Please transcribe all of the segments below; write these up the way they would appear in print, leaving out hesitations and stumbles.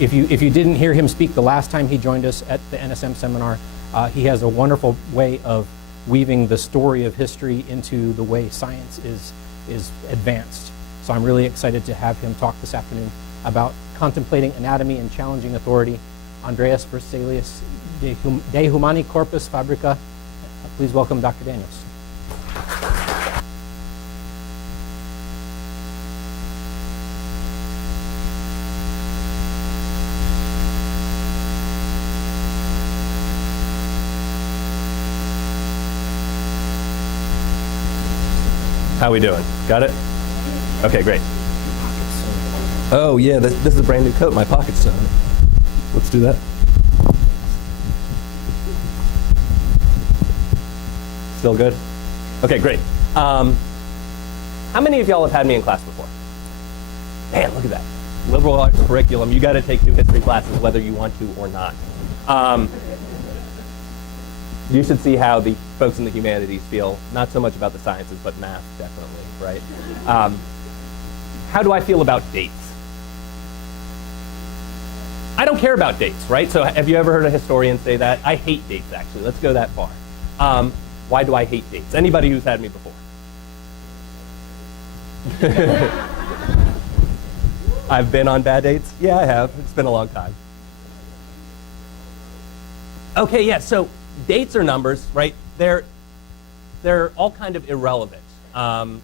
If you didn't hear him speak the last time he joined us at the NSM seminar, he has a wonderful way of weaving the story of history into the way science is advanced. So I'm really excited to have him talk this afternoon about contemplating anatomy and challenging authority. Andreas Vesalius, De Humani Corpus Fabrica. Please welcome Dr. Daniels. How we doing? Got it? Okay, great. Oh yeah, this is a brand new coat. My pocket's sewn. Let's do that. Still good? Okay, great. How many of y'all have had me in class before? Man, look at that. Liberal arts curriculum. You got to take 2 history classes whether you want to or not. You should see how the folks in the humanities feel, not so much about the sciences, but math, definitely, right? How do I feel about dates? I don't care about dates, right? So have you ever heard a historian say that? I hate dates, actually. Let's go that far. Why do I hate dates? Anybody who's had me before? I've been on bad dates? Yeah, I have. It's been a long time. Okay, yeah, so dates are numbers, right? They're all kind of irrelevant.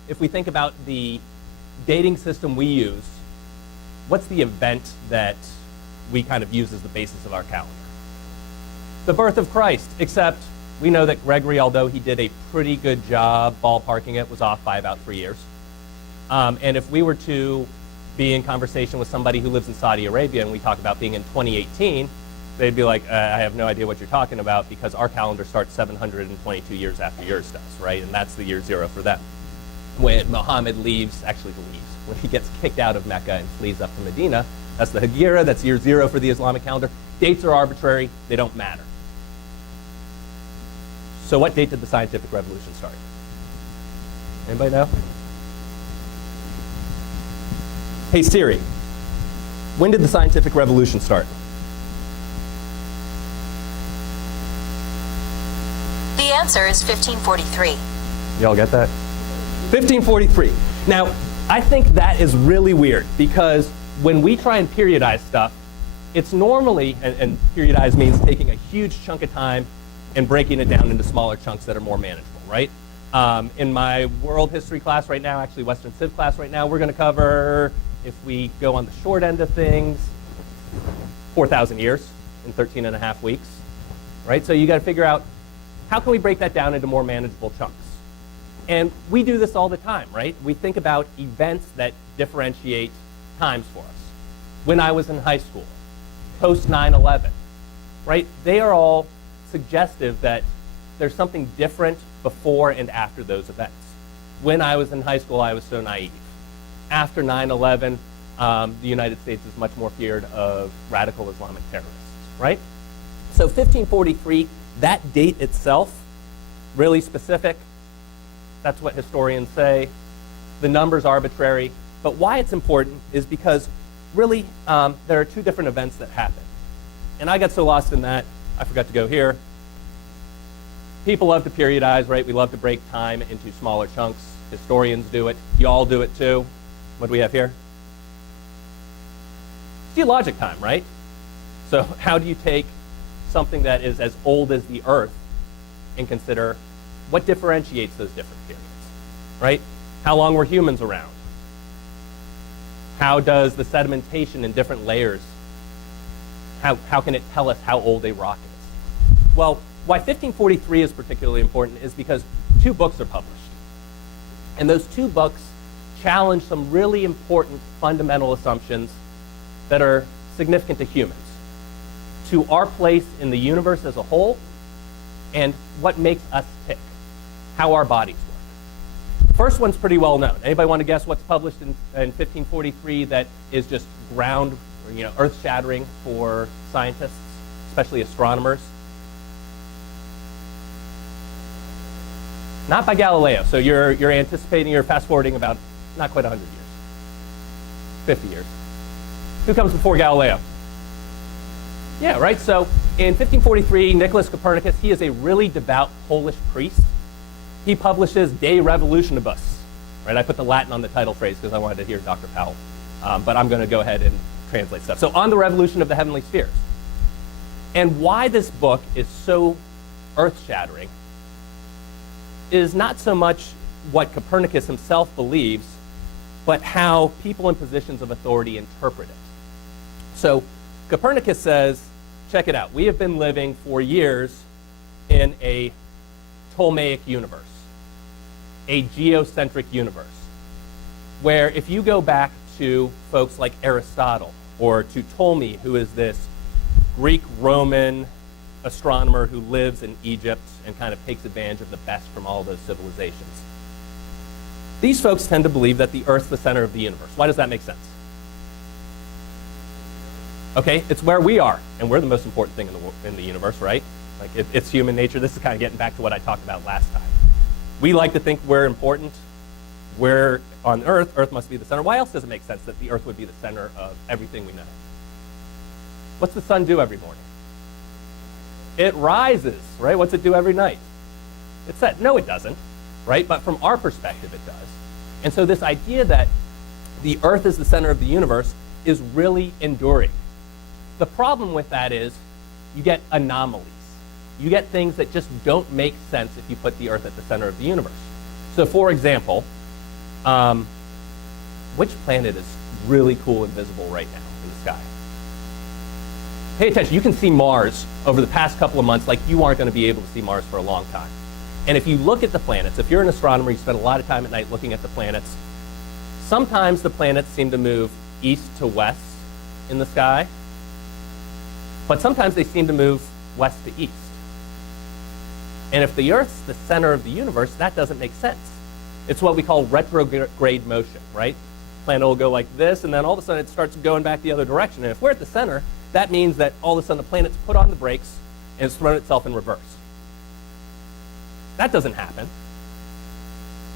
If we think about the dating system we use, what's the event that we kind of use as the basis of our calendar? The birth of Christ, except we know that Gregory, although he did a pretty good job ballparking it, was off by about 3 years. And if we were to be in conversation with somebody who lives in Saudi Arabia and we talk about being in 2018, they'd be like, I have no idea what you're talking about because our calendar starts 722 years after yours does, right? And that's the year 0 for them. When Muhammad leaves, when he gets kicked out of Mecca and flees up to Medina, that's the Hijra, that's year 0 for the Islamic calendar. Dates are arbitrary, they don't matter. So what date did the scientific revolution start? Anybody know? Hey Siri, when did the scientific revolution start? The answer is 1543. Y'all get that? 1543. Now, I think that is really weird because when we try and periodize stuff, it's normally, and periodize means taking a huge chunk of time and breaking it down into smaller chunks that are more manageable, right? In my world history class right now, actually Western Civ class right now, we're going to cover, if we go on the short end of things, 4,000 years in 13 and a half weeks, right? So you got to figure out, how can we break that down into more manageable chunks? And we do this all the time, right? We think about events that differentiate times for us. When I was in high school, post 9/11, right? They are all suggestive that there's something different before and after those events. When I was in high school, I was so naive. After 9/11, the United States is much more feared of radical Islamic terrorists, right? So 1543, that date itself, really specific. That's what historians say. The number's arbitrary. But why it's important is because really there are 2 different events that happen. And I got so lost in that, I forgot to go here. People love to periodize, right? We love to break time into smaller chunks. Historians do it. Y'all do it too. What do we have here? Geologic time, right? So how do you take something that is as old as the Earth and consider what differentiates those different periods, right? How long were humans around? How does the sedimentation in different layers, how can it tell us how old a rock is? Well, why 1543 is particularly important is because 2 books are published. And those 2 books challenge some really important fundamental assumptions that are significant to humans, to our place in the universe as a whole, and what makes us tick, how our bodies work. First one's pretty well known. Anybody want to guess what's published in 1543 that is just earth-shattering for scientists, especially astronomers? Not by Galileo. So you're anticipating, you're fast-forwarding about not quite 100 years, 50 years. Who comes before Galileo? Yeah, right. So in 1543, Nicholas Copernicus, he is a really devout Polish priest. He publishes De Revolutionibus. Right, I put the Latin on the title phrase because I wanted to hear Dr. Powell. But I'm going to go ahead and translate stuff. So on the revolution of the heavenly spheres. And why this book is so earth-shattering is not so much what Copernicus himself believes, but how people in positions of authority interpret it. So Copernicus says, check it out, we have been living for years in a Ptolemaic universe, a geocentric universe, where if you go back to folks like Aristotle or to Ptolemy, who is this Greek-Roman astronomer who lives in Egypt and kind of takes advantage of the best from all those civilizations. These folks tend to believe that the Earth's the center of the universe. Why does that make sense? Okay, it's where we are, and we're the most important thing in the universe, right? Like it's human nature. This is kind of getting back to what I talked about last time. We like to think we're important. We're on Earth. Earth must be the center. Why else does it make sense that the Earth would be the center of everything we know? What's the sun do every morning? It rises, right? What's it do every night? It sets. No, it doesn't, right? But from our perspective, it does. And so this idea that the Earth is the center of the universe is really enduring. The problem with that is you get anomalies. You get things that just don't make sense if you put the Earth at the center of the universe. So for example, which planet is really cool and visible right now in the sky? Pay attention, you can see Mars over the past couple of months like you aren't going to be able to see Mars for a long time. And if you look at the planets, if you're an astronomer, you spend a lot of time at night looking at the planets, sometimes the planets seem to move east to west in the sky, but sometimes they seem to move west to east. And if the Earth's the center of the universe, that doesn't make sense. It's what we call retrograde motion, right? The planet will go like this, and then all of a sudden it starts going back the other direction. And if we're at the center, that means that all of a sudden the planet's put on the brakes and it's thrown itself in reverse. That doesn't happen.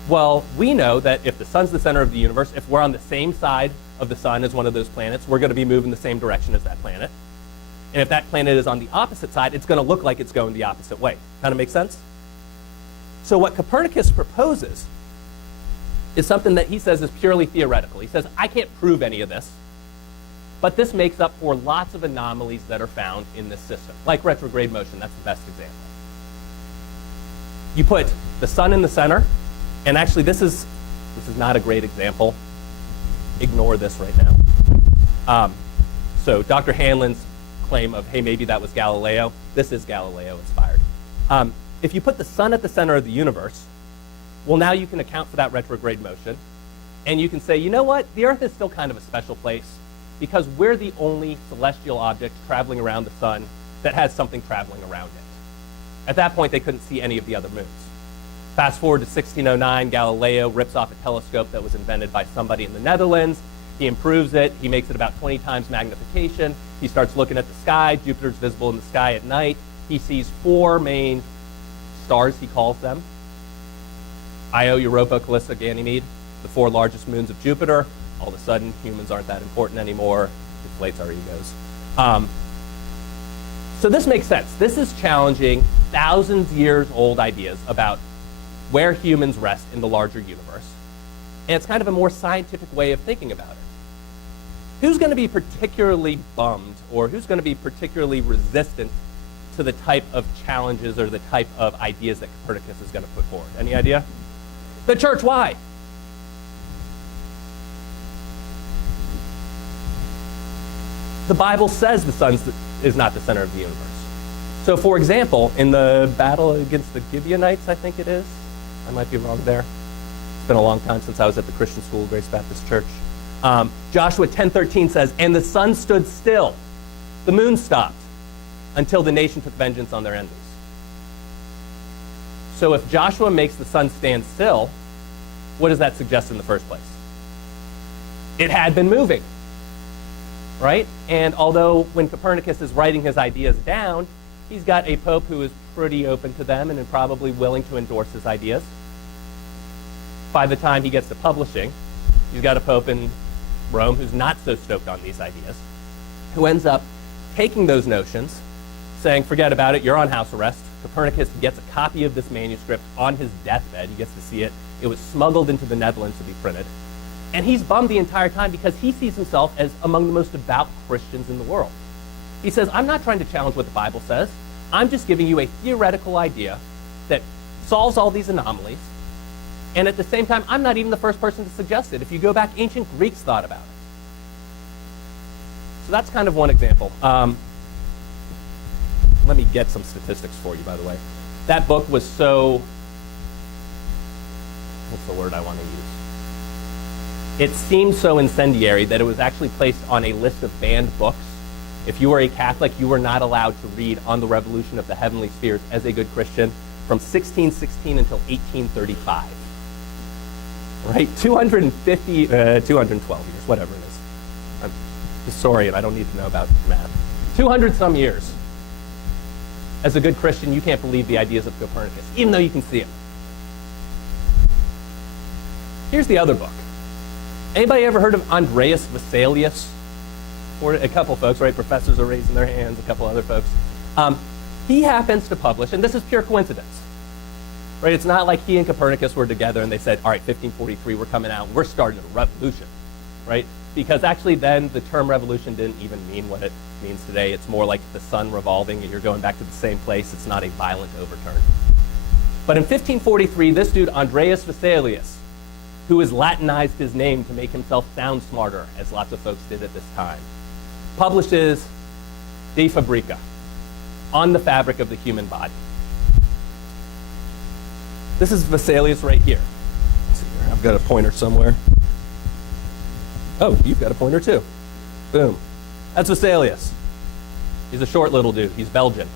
Well, we know that if the sun's the center of the universe, if we're on the same side of the sun as one of those planets, we're going to be moving the same direction as that planet. And if that planet is on the opposite side, it's going to look like it's going the opposite way. Kind of make sense? So what Copernicus proposes is something that he says is purely theoretical. He says, I can't prove any of this, but this makes up for lots of anomalies that are found in this system, like retrograde motion. That's the best example. You put the sun in the center, and actually this is not a great example. Ignore this right now. So Dr. Hanlon's claim of, hey, maybe that was Galileo. This is Galileo inspired. If you put the sun at the center of the universe, well, now you can account for that retrograde motion. And you can say, you know what? The Earth is still kind of a special place because we're the only celestial object traveling around the sun that has something traveling around it. At that point, they couldn't see any of the other moons. Fast forward to 1609, Galileo rips off a telescope that was invented by somebody in the Netherlands. He improves it. He makes it about 20 times magnification. He starts looking at the sky. Jupiter's visible in the sky at night. He sees 4 main stars, he calls them. Io, Europa, Callista, Ganymede, the 4 largest moons of Jupiter. All of a sudden, humans aren't that important anymore. Deflates our egos. So this makes sense. This is challenging thousands years old ideas about where humans rest in the larger universe. And it's kind of a more scientific way of thinking about it. Who's going to be particularly bummed or who's going to be particularly resistant to the type of challenges or the type of ideas that Copernicus is going to put forward? Any idea? The church. Why? The Bible says the sun is not the center of the universe. So for example, in the battle against the Gibeonites, I think it is, I might be wrong there. It's been a long time since I was at the Christian School, Grace Baptist Church. Joshua 10:13 says, and the sun stood still, the moon stopped, until the nation took vengeance on their enemies. So if Joshua makes the sun stand still, what does that suggest in the first place? It had been moving, right? And although when Copernicus is writing his ideas down, he's got a pope who is pretty open to them and is probably willing to endorse his ideas. By the time he gets to publishing, he's got a pope in Rome who's not so stoked on these ideas, who ends up taking those notions, saying, forget about it, you're on house arrest. Copernicus gets a copy of this manuscript on his deathbed. He gets to see it. It was smuggled into the Netherlands to be printed. And he's bummed the entire time because he sees himself as among the most devout Christians in the world. He says, I'm not trying to challenge what the Bible says. I'm just giving you a theoretical idea that solves all these anomalies. And at the same time, I'm not even the first person to suggest it. If you go back, ancient Greeks thought about it. So that's kind of one example. Let me get some statistics for you, by the way. That book was so, what's the word I want to use? It seemed so incendiary that it was actually placed on a list of banned books. If you were a Catholic, you were not allowed to read On the Revolution of the Heavenly Spheres as a good Christian from 1616 until 1835. Right? 212 years, whatever it is. I'm a historian, I don't need to know about math. 200 some years. As a good Christian, you can't believe the ideas of Copernicus, even though you can see them. Here's the other book. Anybody ever heard of Andreas Vesalius? Or a couple folks, right? Professors are raising their hands, a couple other folks. He happens to publish, and this is pure coincidence, right? It's not like he and Copernicus were together and they said, all right, 1543, we're coming out, we're starting a revolution, right? Because actually then the term revolution didn't even mean what it means today. It's more like the sun revolving and you're going back to the same place. It's not a violent overturn. But in 1543, this dude, Andreas Vesalius, who has Latinized his name to make himself sound smarter, as lots of folks did at this time, publishes De Fabrica, On the Fabric of the Human Body. This is Vesalius right here. Let's see here. I've got a pointer somewhere. Oh, you've got a pointer too. Boom. That's Vesalius. He's a short little dude. He's Belgian.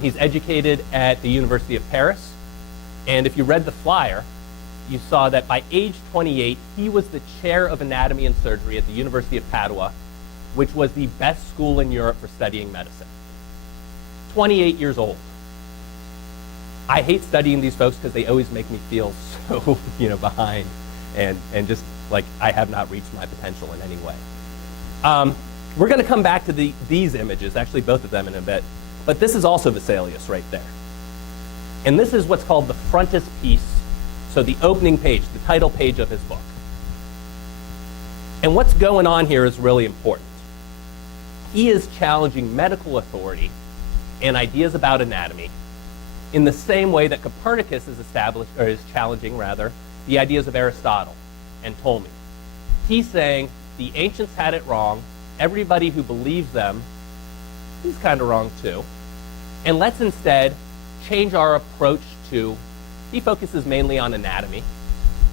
He's educated at the University of Paris. And if you read the flyer, you saw that by age 28, he was the chair of anatomy and surgery at the University of Padua, which was the best school in Europe for studying medicine. 28 years old. I hate studying these folks because they always make me feel so, behind and just like I have not reached my potential in any way. We're going to come back to these images, actually both of them in a bit, but this is also Vesalius right there. And this is what's called the Frontispiece, so the opening page, the title page of his book. And what's going on here is really important. He is challenging medical authority and ideas about anatomy in the same way that Copernicus is challenging the ideas of Aristotle and Ptolemy. He's saying the ancients had it wrong. Everybody who believes them is kind of wrong too. And let's instead change our approach to, he focuses mainly on anatomy,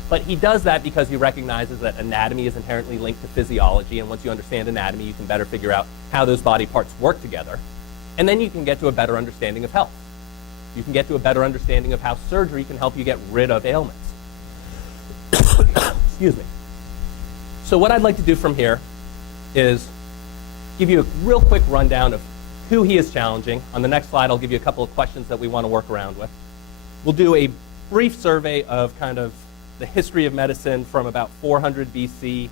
but he does that because he recognizes that anatomy is inherently linked to physiology, and once you understand anatomy, you can better figure out how those body parts work together, and then you can get to a better understanding of health. You can get to a better understanding of how surgery can help you get rid of ailments. Excuse me. So what I'd like to do from here is give you a real quick rundown of who he is challenging. On the next slide, I'll give you a couple of questions that we want to work around with. We'll do a brief survey of kind of the history of medicine from about 400 BC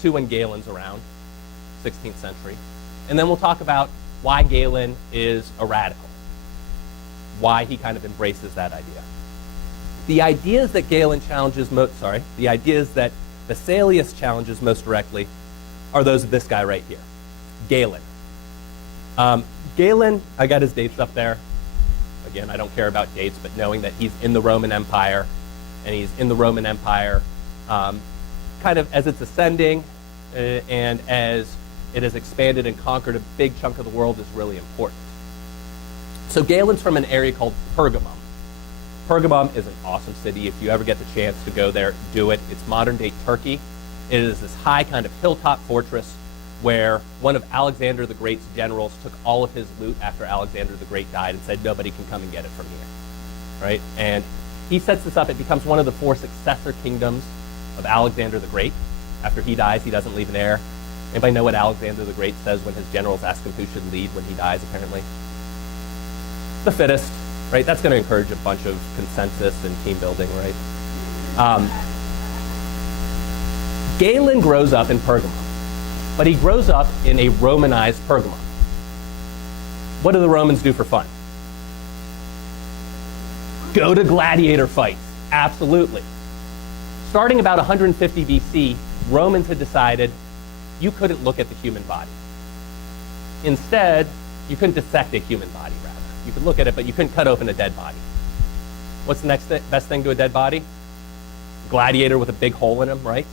to when Galen's around, 16th century. And then we'll talk about why Galen is a radical, why he kind of embraces that idea. The ideas that Galen challenges the ideas that Vesalius challenges most directly are those of this guy right here, Galen. Galen, I got his dates up there. Again, I don't care about dates, but knowing that he's in the Roman Empire, and he's in the Roman Empire kind of as it's ascending and as it has expanded and conquered a big chunk of the world is really important. So Galen's from an area called Pergamum. Pergamum is an awesome city. If you ever get the chance to go there, do it. It's modern-day Turkey. It is this high kind of hilltop fortress where one of Alexander the Great's generals took all of his loot after Alexander the Great died and said, nobody can come and get it from here, right? And he sets this up. It becomes one of the 4 successor kingdoms of Alexander the Great. After he dies, he doesn't leave an heir. Anybody know what Alexander the Great says when his generals ask him who should lead when he dies, apparently? The fittest, right? That's going to encourage a bunch of consensus and team building, right? Galen grows up in Pergamum. But he grows up in a Romanized Pergamon. What do the Romans do for fun? Go to gladiator fights, absolutely. Starting about 150 BC, Romans had decided you couldn't look at the human body. Instead, you couldn't dissect a human body, rather. You could look at it, but you couldn't cut open a dead body. What's the next best thing to a dead body? Gladiator with a big hole in him, right?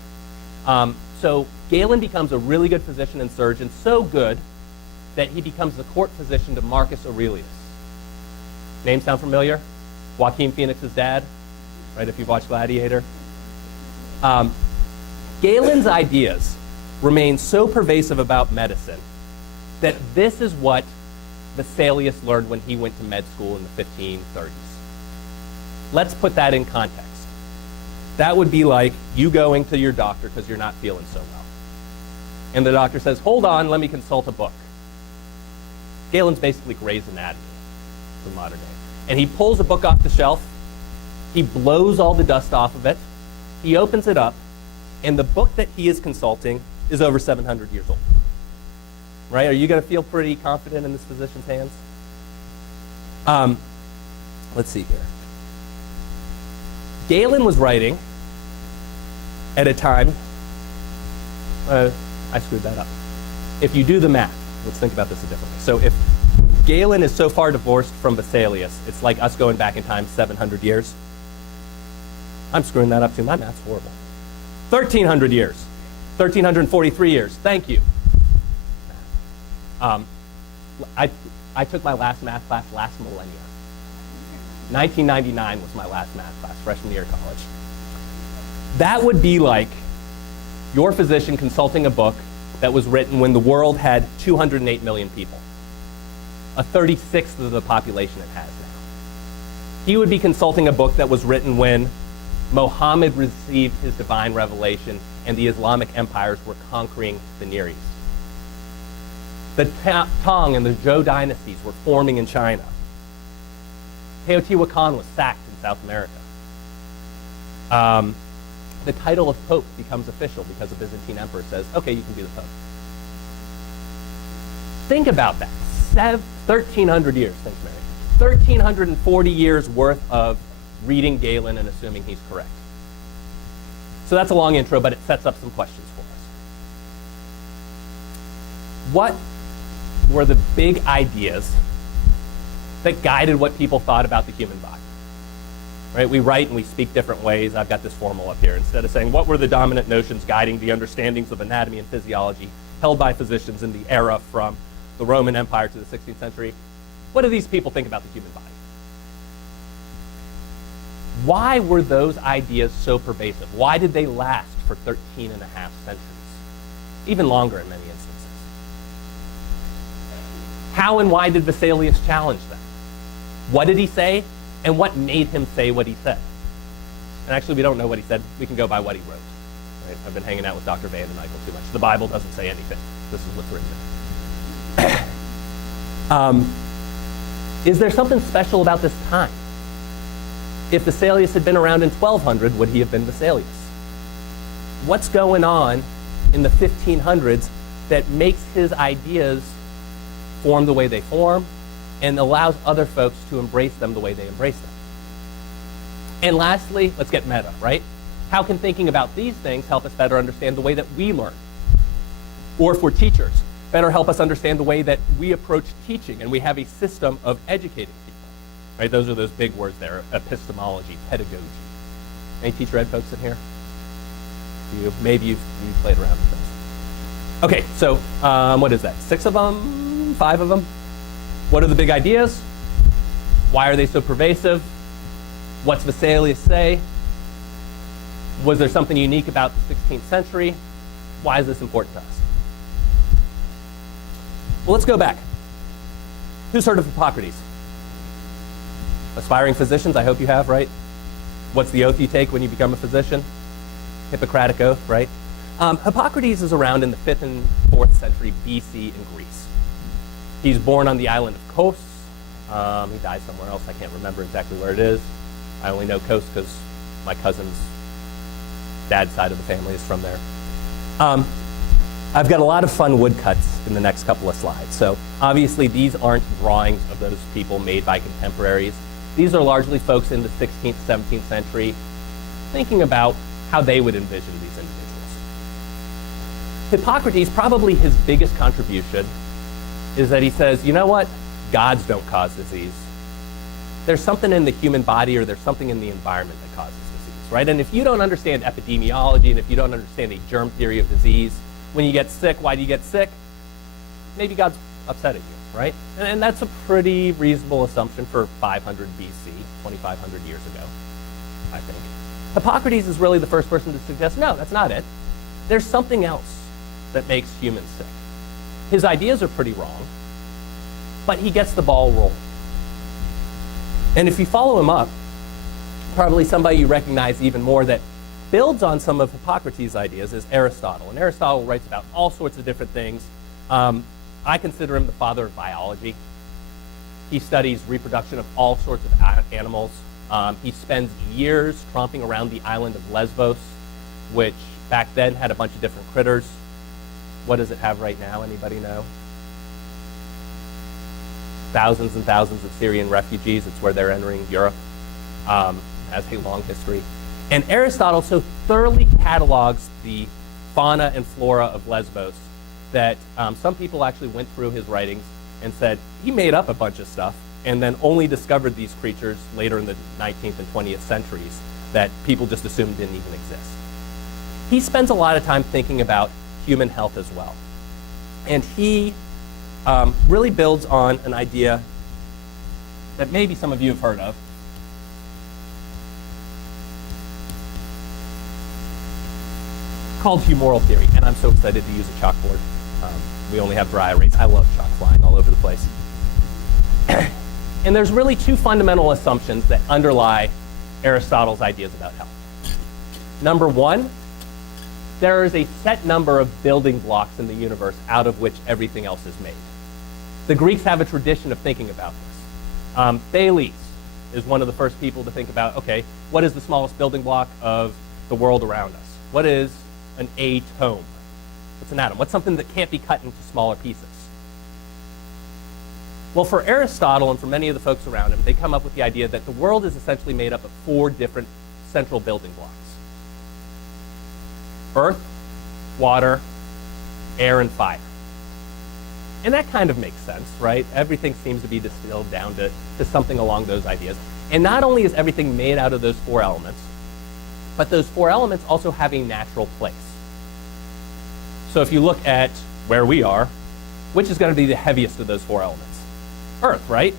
So Galen becomes a really good physician and surgeon, so good that he becomes the court physician to Marcus Aurelius. Name sound familiar? Joaquin Phoenix's dad, right, if you've watched Gladiator. Galen's ideas remain so pervasive about medicine that this is what Vesalius learned when he went to med school in the 1530s. Let's put that in context. That would be like you going to your doctor because you're not feeling so well. And the doctor says, hold on, let me consult a book. Galen's basically Gray's Anatomy for modern day. And he pulls a book off the shelf, he blows all the dust off of it, he opens it up, and the book that he is consulting is over 700 years old. Right? Are you going to feel pretty confident in this physician's hands? Let's see here. Galen was writing at a time, I screwed that up. If you do the math, let's think about this a different way. So if Galen is so far divorced from Vesalius, it's like us going back in time 700 years. I'm screwing that up too. My math's horrible. 1,300 years. 1,343 years. Thank you. I took my last math class last millennium. 1999 was my last math class, freshman year of college. That would be like your physician consulting a book that was written when the world had 208 million people, a 36th of the population it has now. He would be consulting a book that was written when Muhammad received his divine revelation and the Islamic Empires were conquering the Near East. The Tang and the Zhou dynasties were forming in China. Teotihuacan was sacked in South America. The title of Pope becomes official because a Byzantine emperor says, okay, you can be the Pope. Think about that. 1,300 years, thanks Mary. 1,340 years worth of reading Galen and assuming he's correct. So that's a long intro, but it sets up some questions for us. What were the big ideas that guided what people thought about the human body? Right? We write and we speak different ways. I've got this formal up here. Instead of saying, what were the dominant notions guiding the understandings of anatomy and physiology held by physicians in the era from the Roman Empire to the 16th century? What do these people think about the human body? Why were those ideas so pervasive? Why did they last for 13 and a half centuries? Even longer in many instances. How and why did Vesalius challenge them? What did he say? And what made him say what he said? And actually, we don't know what he said. We can go by what he wrote. Right? I've been hanging out with Dr. Van den Eyck too much. The Bible doesn't say anything. This is what's written there. Is there something special about this time? If Vesalius had been around in 1200, would he have been Vesalius? What's going on in the 1500s that makes his ideas form the way they form and allows other folks to embrace them the way they embrace them? And lastly, let's get meta, right? How can thinking about these things help us better understand the way that we learn? Or if we're teachers, better help us understand the way that we approach teaching and we have a system of educating people, right? Those are those big words there, epistemology, pedagogy. Any teacher ed folks in here? Maybe you've played around with those. Okay, so what is that? 6 of them? 5 of them? What are the big ideas? Why are they so pervasive? What's Vesalius say? Was there something unique about the 16th century? Why is this important to us? Well, let's go back. Who's heard of Hippocrates? Aspiring physicians, I hope you have, right? What's the oath you take when you become a physician? Hippocratic oath, right? Hippocrates is around in the 5th and 4th century BC in Greece. He's born on the island of Kos. He died somewhere else. I can't remember exactly where it is. I only know Kos because my cousin's dad's side of the family is from there. I've got a lot of fun woodcuts in the next couple of slides. So obviously these aren't drawings of those people made by contemporaries. These are largely folks in the 16th, 17th century thinking about how they would envision these individuals. Hippocrates, probably his biggest contribution is that he says, you know what? Gods don't cause disease. There's something in the human body or there's something in the environment that causes disease, right? And if you don't understand epidemiology and if you don't understand a germ theory of disease, when you get sick, why do you get sick? Maybe God's upset at you, right? And that's a pretty reasonable assumption for 500 BC, 2,500 years ago, I think. Hippocrates is really the first person to suggest, no, that's not it. There's something else that makes humans sick. His ideas are pretty wrong, but he gets the ball rolling. And if you follow him up, probably somebody you recognize even more that builds on some of Hippocrates' ideas is Aristotle. And Aristotle writes about all sorts of different things. I consider him the father of biology. He studies reproduction of all sorts of animals. He spends years tromping around the island of Lesbos, which back then had a bunch of different critters. What does it have right now? Anybody know? Thousands and thousands of Syrian refugees. It's where they're entering Europe. Has a long history. And Aristotle so thoroughly catalogs the fauna and flora of Lesbos that some people actually went through his writings and said he made up a bunch of stuff and then only discovered these creatures later in the 19th and 20th centuries that people just assumed didn't even exist. He spends a lot of time thinking about human health as well. And he really builds on an idea that maybe some of you have heard of, called humoral theory. And I'm so excited to use a chalkboard. We only have dry erase. I love chalk flying all over the place. And there's really two fundamental assumptions that underlie Aristotle's ideas about health. Number one, there is a set number of building blocks in the universe out of which everything else is made. The Greeks have a tradition of thinking about this. Thales is one of the first people to think about, okay, what is the smallest building block of the world around us? What is an atom? What's an atom? What's something that can't be cut into smaller pieces? Well, for Aristotle and for many of the folks around him, they come up with the idea that the world is essentially made up of four different central building blocks. Earth, water, air, and fire. And that kind of makes sense, right? Everything seems to be distilled down to something along those ideas. And not only is everything made out of those four elements, but those four elements also have a natural place. So if you look at where we are, which is going to be the heaviest of those four elements? Earth, right?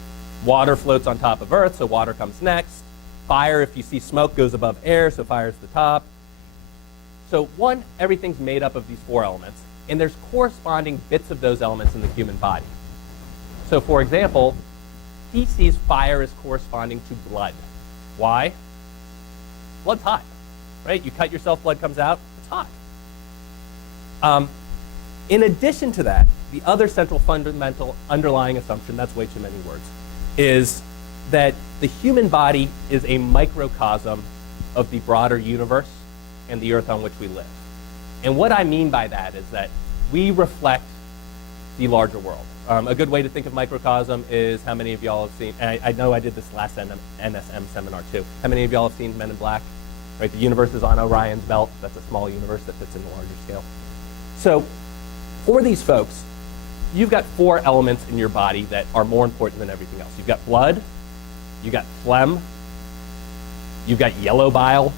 Water floats on top of Earth, so water comes next. Fire, if you see smoke, goes above air, so fire's the top. So one, everything's made up of these four elements, and there's corresponding bits of those elements in the human body. So for example, he sees fire as corresponding to blood. Why? Blood's hot, right? You cut yourself, blood comes out, it's hot. In addition to that, the other central fundamental underlying assumption, that's way too many words, is that the human body is a microcosm of the broader universe and the earth on which we live. And what I mean by that is that we reflect the larger world. A good way to think of microcosm is how many of y'all have seen, and I know I did this last NSM seminar too, how many of y'all have seen Men in Black? Right, the universe is on Orion's belt. That's a small universe that fits in the larger scale. So for these folks, you've got four elements in your body that are more important than everything else. You've got blood, you've got phlegm, you've got yellow bile,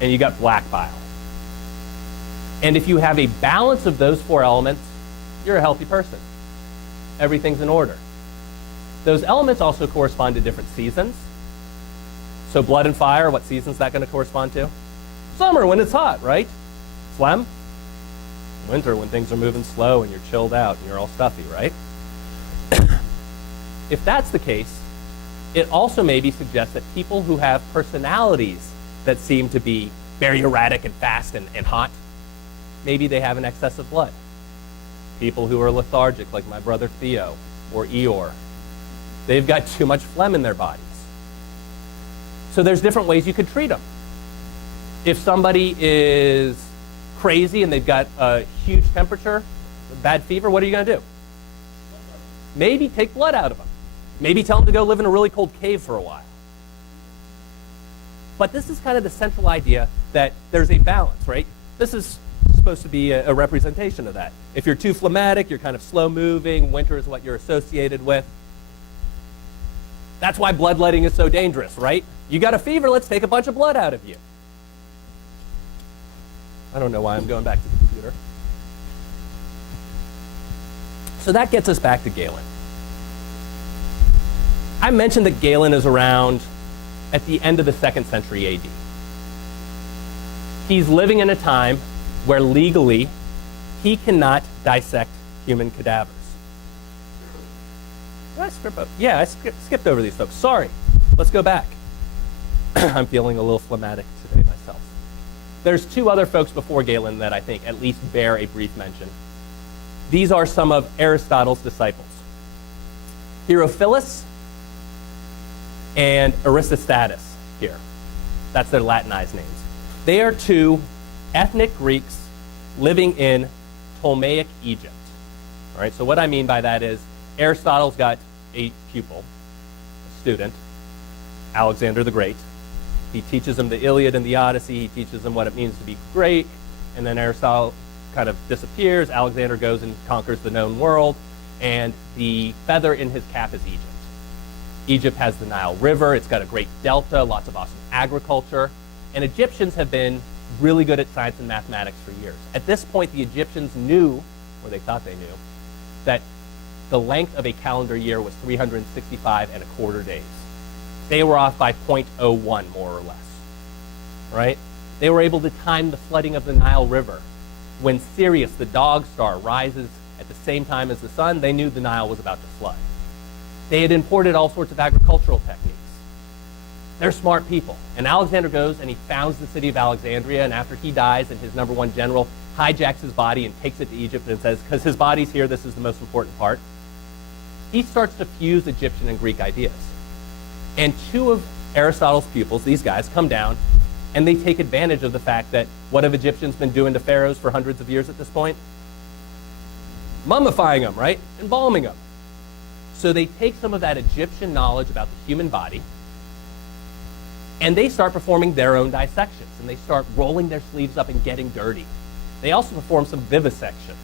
and you've got black bile. And if you have a balance of those four elements, you're a healthy person. Everything's in order. Those elements also correspond to different seasons. So blood and fire, what season is that going to correspond to? Summer, when it's hot, right? Phlegm? Winter, when things are moving slow and you're chilled out and you're all stuffy, right? If that's the case, it also maybe suggests that people who have personalities that seem to be very erratic and fast and hot, maybe they have an excess of blood. People who are lethargic, like my brother Theo or Eeyore, they've got too much phlegm in their bodies. So there's different ways you could treat them. If somebody is crazy and they've got a huge temperature, a bad fever, what are you going to do? Maybe take blood out of them. Maybe tell them to go live in a really cold cave for a while. But this is kind of the central idea that there's a balance, right? This is supposed to be a representation of that. If you're too phlegmatic, you're kind of slow moving, winter is what you're associated with. That's why bloodletting is so dangerous, right? You got a fever, let's take a bunch of blood out of you. I don't know why I'm going back to the computer. So that gets us back to Galen. I mentioned that Galen is around at the end of the 2nd century AD. He's living in a time where legally he cannot dissect human cadavers. Did I skip over? Yeah, I skipped over these folks. Sorry. Let's go back. I'm feeling a little phlegmatic today myself. There's 2 other folks before Galen that I think at least bear a brief mention. These are some of Aristotle's disciples. Herophilus and Aristostatus here. That's their Latinized names. They are 2 ethnic Greeks living in Ptolemaic Egypt. All right, so what I mean by that is Aristotle's got a pupil, a student, Alexander the Great. He teaches him the Iliad and the Odyssey. He teaches him what it means to be great. And then Aristotle kind of disappears. Alexander goes and conquers the known world. And the feather in his cap is Egypt. Egypt has the Nile River. It's got a great delta, lots of awesome agriculture. And Egyptians have been really good at science and mathematics for years. At this point, the Egyptians knew, or they thought they knew, that the length of a calendar year was 365¼ days. They were off by 0.01, more or less, right? They were able to time the flooding of the Nile River. When Sirius, the dog star, rises at the same time as the sun, they knew the Nile was about to flood. They had imported all sorts of agricultural techniques. They're smart people. And Alexander goes and he founds the city of Alexandria, and after he dies and his #1 general hijacks his body and takes it to Egypt and says, because his body's here, this is the most important part, he starts to fuse Egyptian and Greek ideas. And 2 of Aristotle's pupils, these guys, come down and they take advantage of the fact that what have Egyptians been doing to pharaohs for hundreds of years at this point? Mummifying them, right? Embalming them. So they take some of that Egyptian knowledge about the human body and they start performing their own dissections, and they start rolling their sleeves up and getting dirty. They also perform some vivisections.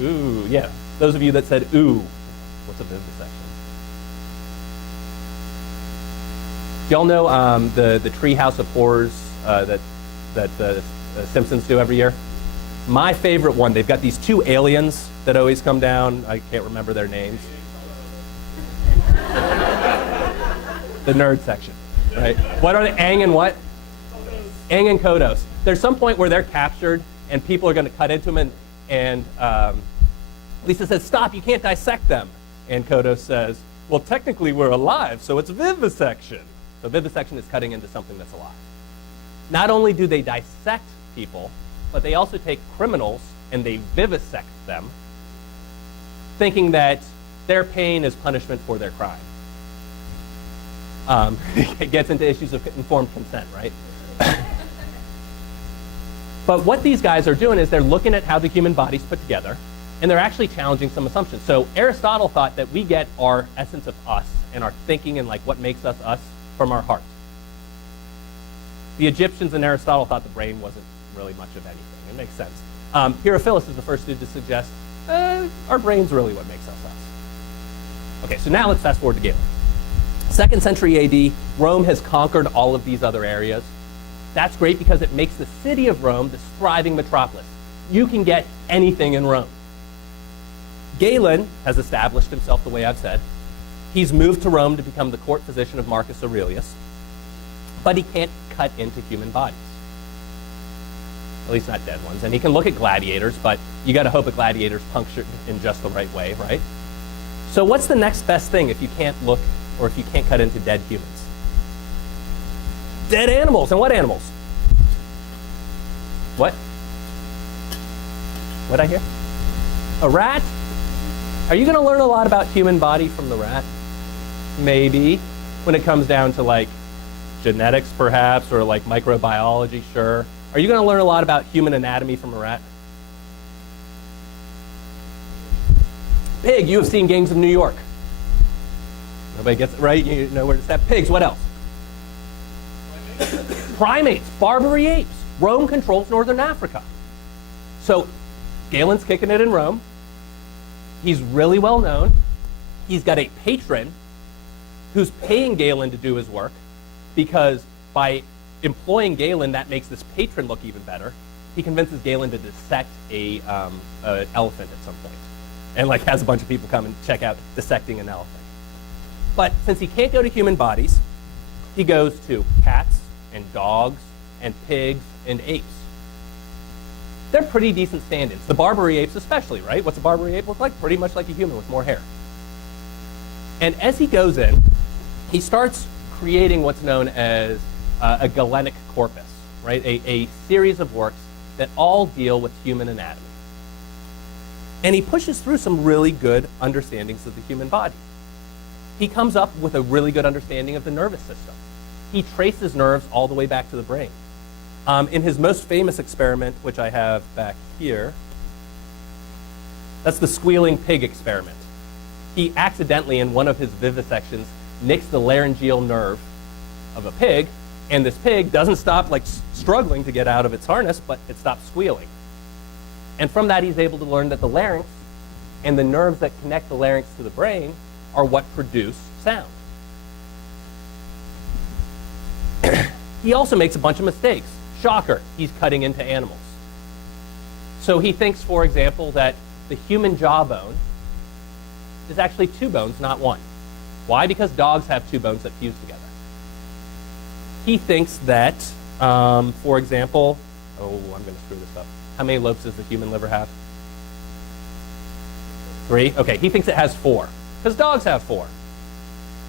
Ooh, yeah. Those of you that said, ooh, what's a vivisection? Do y'all know the Treehouse of Horrors that the Simpsons do every year? My favorite one, they've got these 2 aliens that always come down. I can't remember their names. The nerd section, right? What are they? Aang and what? Aang and Kodos. There's some point where they're captured and people are going to cut into them, and Lisa says, stop, you can't dissect them. And Kodos says, well, technically we're alive, so it's vivisection. So vivisection is cutting into something that's alive. Not only do they dissect people, but they also take criminals and they vivisect them, thinking that their pain is punishment for their crime. It gets into issues of informed consent, right? But what these guys are doing is they're looking at how the human body's put together, and they're actually challenging some assumptions. So Aristotle thought that we get our essence of us and our thinking and like what makes us us from our heart. The Egyptians and Aristotle thought the brain wasn't really much of anything. It makes sense. Herophilus is the first dude to suggest our brain's really what makes us us. Okay, so now let's fast forward to Galen. 2nd century AD, Rome has conquered all of these other areas. That's great because it makes the city of Rome this thriving metropolis. You can get anything in Rome. Galen has established himself the way I've said. He's moved to Rome to become the court physician of Marcus Aurelius, but he can't cut into human bodies. At least not dead ones. And he can look at gladiators, but you got to hope a gladiator's punctured in just the right way, right? So what's the next best thing if you can't look or if you can't cut into dead humans? Dead animals. And what animals? What? What'd I hear? A rat? Are you going to learn a lot about human body from the rat? Maybe. When it comes down to like genetics perhaps, or like microbiology, sure. Are you going to learn a lot about human anatomy from a rat? Pig, you have seen Gangs of New York. Nobody gets it right? You know where to step. Pigs, what else? Primates, Barbary apes. Rome controls northern Africa. So Galen's kicking it in Rome. He's really well known. He's got a patron who's paying Galen to do his work, because by employing Galen, that makes this patron look even better. He convinces Galen to dissect an elephant at some point, and like has a bunch of people come and check out dissecting an elephant. But since he can't go to human bodies, he goes to cats and dogs and pigs and apes. They're pretty decent stand-ins. The Barbary apes especially, right? What's a Barbary ape look like? Pretty much like a human with more hair. And as he goes in, he starts creating what's known as a Galenic corpus, right? A series of works that all deal with human anatomy. And he pushes through some really good understandings of the human body. He comes up with a really good understanding of the nervous system. He traces nerves all the way back to the brain. In his most famous experiment, which I have back here, that's the squealing pig experiment. He accidentally, in one of his vivisections, nicks the laryngeal nerve of a pig, and this pig doesn't stop like struggling to get out of its harness, but it stops squealing. And from that, he's able to learn that the larynx and the nerves that connect the larynx to the brain are what produce sound. He also makes a bunch of mistakes. Shocker, he's cutting into animals. So he thinks, for example, that the human jawbone is actually two bones, not one. Why? Because dogs have two bones that fuse together. He thinks that, for example, I'm going to screw this up. How many lobes does the human liver have? 3? Okay, he thinks it has 4, because dogs have 4.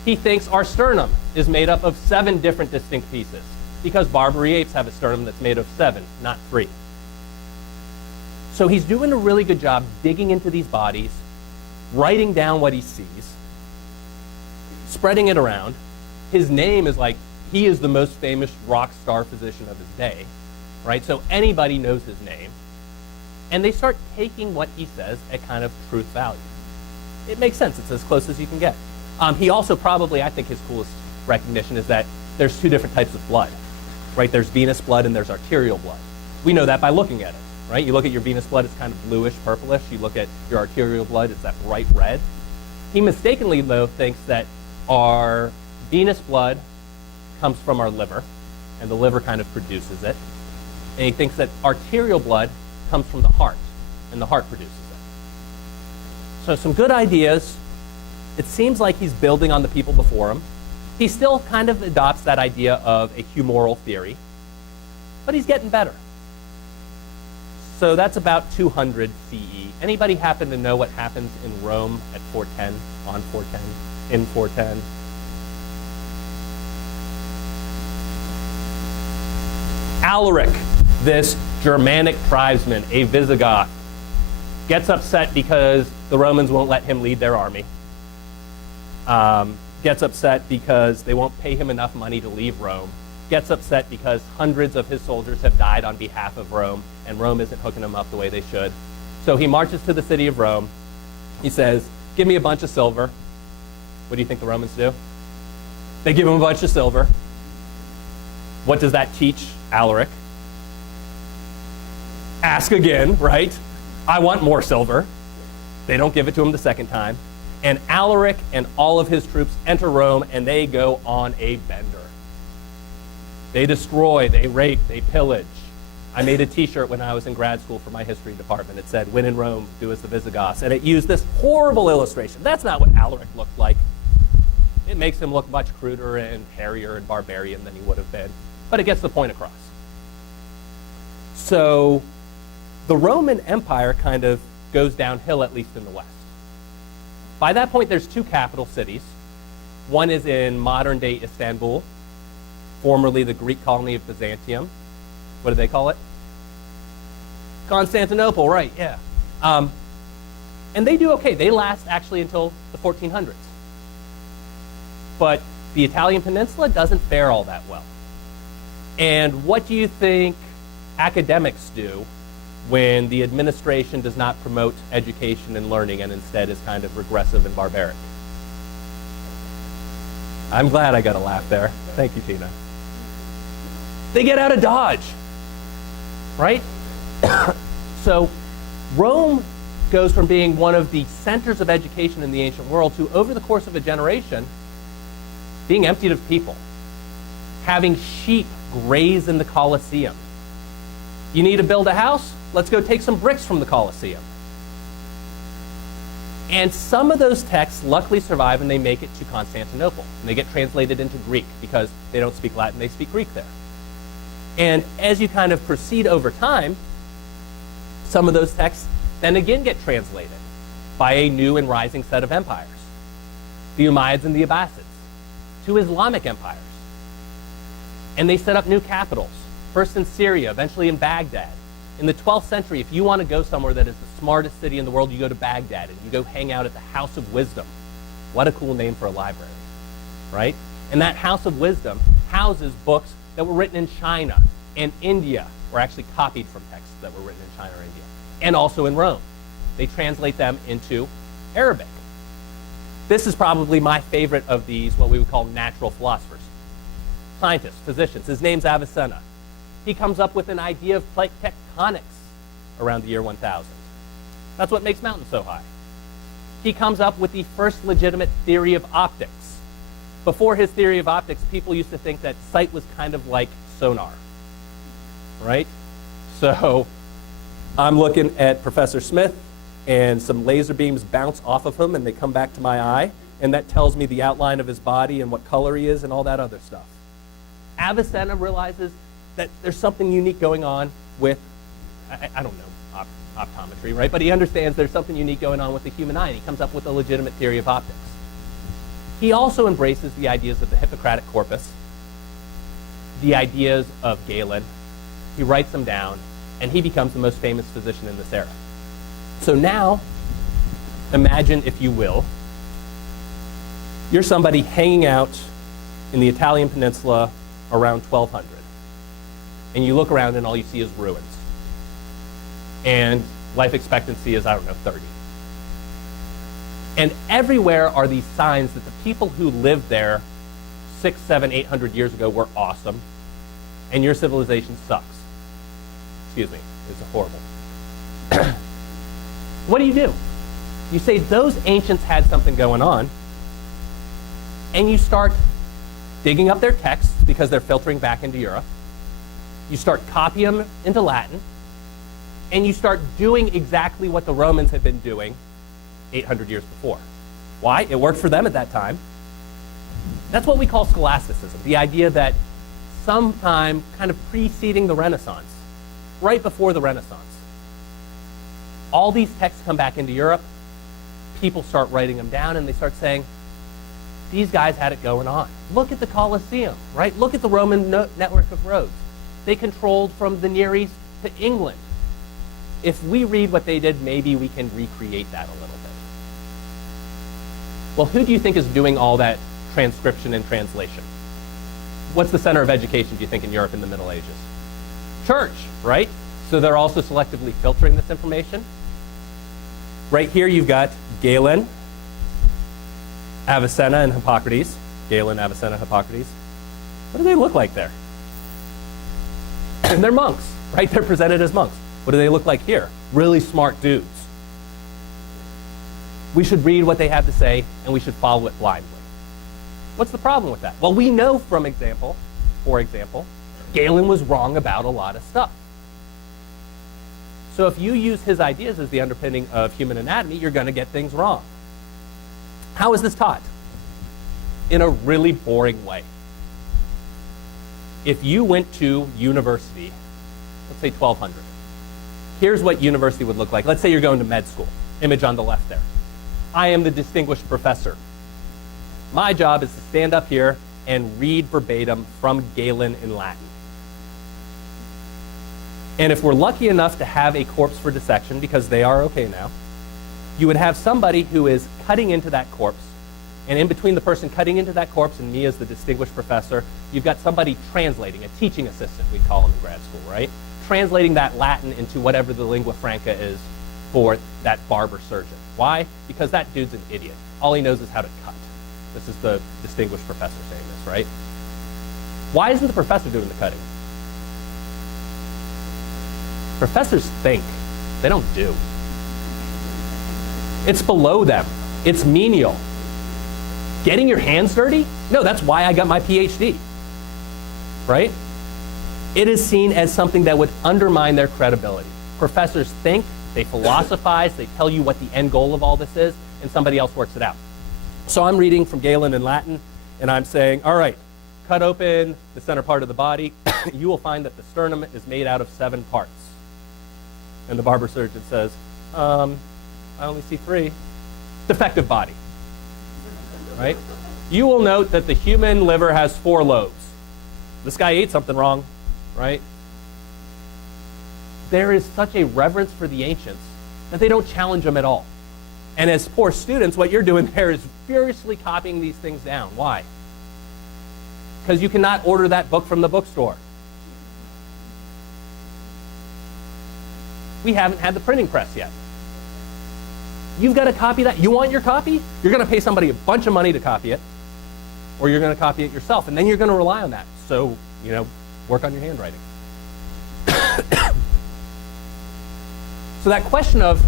He thinks our sternum is made up of 7 different distinct pieces, because Barbary apes have a sternum that's made of 7, not 3. So he's doing a really good job digging into these bodies, writing down what he sees, spreading it around. His name is like, he is the most famous rock star physician of his day, right? So anybody knows his name. And they start taking what he says at kind of truth value. It makes sense. It's as close as you can get. He also probably, I think his coolest recognition is that there's 2 different types of blood, right? There's venous blood and there's arterial blood. We know that by looking at it, right? You look at your venous blood, it's kind of bluish, purplish. You look at your arterial blood, it's that bright red. He mistakenly, though, thinks that our venous blood comes from our liver, and the liver kind of produces it. And he thinks that arterial blood comes from the heart, and the heart produces it. So some good ideas. It seems like he's building on the people before him. He still kind of adopts that idea of a humoral theory, but he's getting better. So that's about 200 CE. Anybody happen to know what happens in Rome at 410, on 410, in 410? Alaric, this Germanic tribesman, a Visigoth, gets upset because the Romans won't let him lead their army. Gets upset because they won't pay him enough money to leave Rome. Gets upset because hundreds of his soldiers have died on behalf of Rome, and Rome isn't hooking him up the way they should. So he marches to the city of Rome. He says, give me a bunch of silver. What do you think the Romans do? They give him a bunch of silver. What does that teach Alaric? Ask again, right? I want more silver. They don't give it to him the second time. And Alaric and all of his troops enter Rome, and they go on a bender. They destroy, they rape, they pillage. I made a t-shirt when I was in grad school for my history department. It said, when in Rome, do as the Visigoths. And it used this horrible illustration. That's not what Alaric looked like. It makes him look much cruder and hairier and barbarian than he would have been. But it gets the point across. So the Roman Empire kind of goes downhill, at least in the West. By that point, there's 2 capital cities. One is in modern-day Istanbul, formerly the Greek colony of Byzantium. What do they call it? Constantinople, right, yeah. And they do okay. They last actually until the 1400s. But the Italian peninsula doesn't fare all that well. And what do you think academics do when the administration does not promote education and learning and instead is kind of regressive and barbaric? I'm glad I got a laugh there. Thank you, Tina. They get out of Dodge, right? So Rome goes from being one of the centers of education in the ancient world to, over the course of a generation, being emptied of people, having sheep graze in the Colosseum. You need to build a house? Let's go take some bricks from the Colosseum. And some of those texts luckily survive and they make it to Constantinople. And they get translated into Greek because they don't speak Latin, they speak Greek there. And as you kind of proceed over time, some of those texts then again get translated by a new and rising set of empires. The Umayyads and the Abbasids, to Islamic empires. And they set up new capitals, first in Syria, eventually in Baghdad. In the 12th century, if you want to go somewhere that is the smartest city in the world, you go to Baghdad and you go hang out at the House of Wisdom. What a cool name for a library, right? And that House of Wisdom houses books that were written in China and India, or actually copied from texts that were written in China or India, and also in Rome. They translate them into Arabic. This is probably my favorite of these, what we would call natural philosophers. Scientists, physicians. His name's Avicenna. He comes up with an idea of plate tectonics around the year 1000. That's what makes mountains so high. He comes up with the first legitimate theory of optics. Before his theory of optics, people used to think that sight was kind of like sonar, right? So I'm looking at Professor Smith, and some laser beams bounce off of him, and they come back to my eye, and that tells me the outline of his body and what color he is and all that other stuff. Avicenna realizes that there's something unique going on with, I don't know, optometry, right? But he understands there's something unique going on with the human eye, and he comes up with a legitimate theory of optics. He also embraces the ideas of the Hippocratic corpus, the ideas of Galen. He writes them down, and he becomes the most famous physician in this era. So now, imagine, if you will, you're somebody hanging out in the Italian peninsula around 1200, and you look around and all you see is ruins. And life expectancy is, I don't know, 30. And everywhere are these signs that the people who lived there 600, 700, 800 years ago were awesome, and your civilization sucks. Excuse me, it's horrible. What do? You say those ancients had something going on, and you start digging up their texts because they're filtering back into Europe. You start copying them into Latin, and you start doing exactly what the Romans had been doing 800 years before. Why? It worked for them at that time. That's what we call Scholasticism, the idea that sometime kind of preceding the Renaissance, right before the Renaissance, all these texts come back into Europe, people start writing them down, and they start saying, these guys had it going on. Look at the Colosseum, right? Look at the Roman network of roads. They controlled from the Near East to England. If we read what they did, maybe we can recreate that a little bit. Well, who do you think is doing all that transcription and translation? What's the center of education, do you think, in Europe in the Middle Ages? Church, right? So they're also selectively filtering this information. Right here you've got Galen, Avicenna, and Hippocrates. Galen, Avicenna, Hippocrates. What do they look like there? And they're monks, right? They're presented as monks. What do they look like here? Really smart dudes. We should read what they have to say, and we should follow it blindly. What's the problem with that? Well, we know for example, Galen was wrong about a lot of stuff. So if you use his ideas as the underpinning of human anatomy, you're going to get things wrong. How is this taught? In a really boring way. If you went to university, let's say 1200, here's what university would look like. Let's say you're going to med school. Image on the left there. I am the distinguished professor. My job is to stand up here and read verbatim from Galen in Latin. And if we're lucky enough to have a corpse for dissection, because they are okay now, you would have somebody who is cutting into that corpse, and in between the person cutting into that corpse and me as the distinguished professor, you've got somebody translating, a teaching assistant, we call them in grad school, right? translating that Latin into whatever the lingua franca is for that barber surgeon. Why? Because that dude's an idiot. All he knows is how to cut. This is the distinguished professor saying this, right? Why isn't the professor doing the cutting? Professors think, they don't do. It's below them. It's menial. Getting your hands dirty? No, that's why I got my PhD, right? It is seen as something that would undermine their credibility. Professors think, they philosophize, they tell you what the end goal of all this is, and somebody else works it out. So I'm reading from Galen in Latin, and I'm saying, all right, cut open the center part of the body. You will find that the sternum is made out of 7 parts. And the barber surgeon says, I only see 3. Defective body, right? You will note that the human liver has 4 lobes. This guy ate something wrong, right? There is such a reverence for the ancients that they don't challenge them at all. And as poor students, what you're doing there is furiously copying these things down. Why? Because you cannot order that book from the bookstore. We haven't had the printing press yet. You've got to copy that. You want your copy? You're going to pay somebody a bunch of money to copy it, or you're going to copy it yourself, and then you're going to rely on that. So, work on your handwriting. So that question of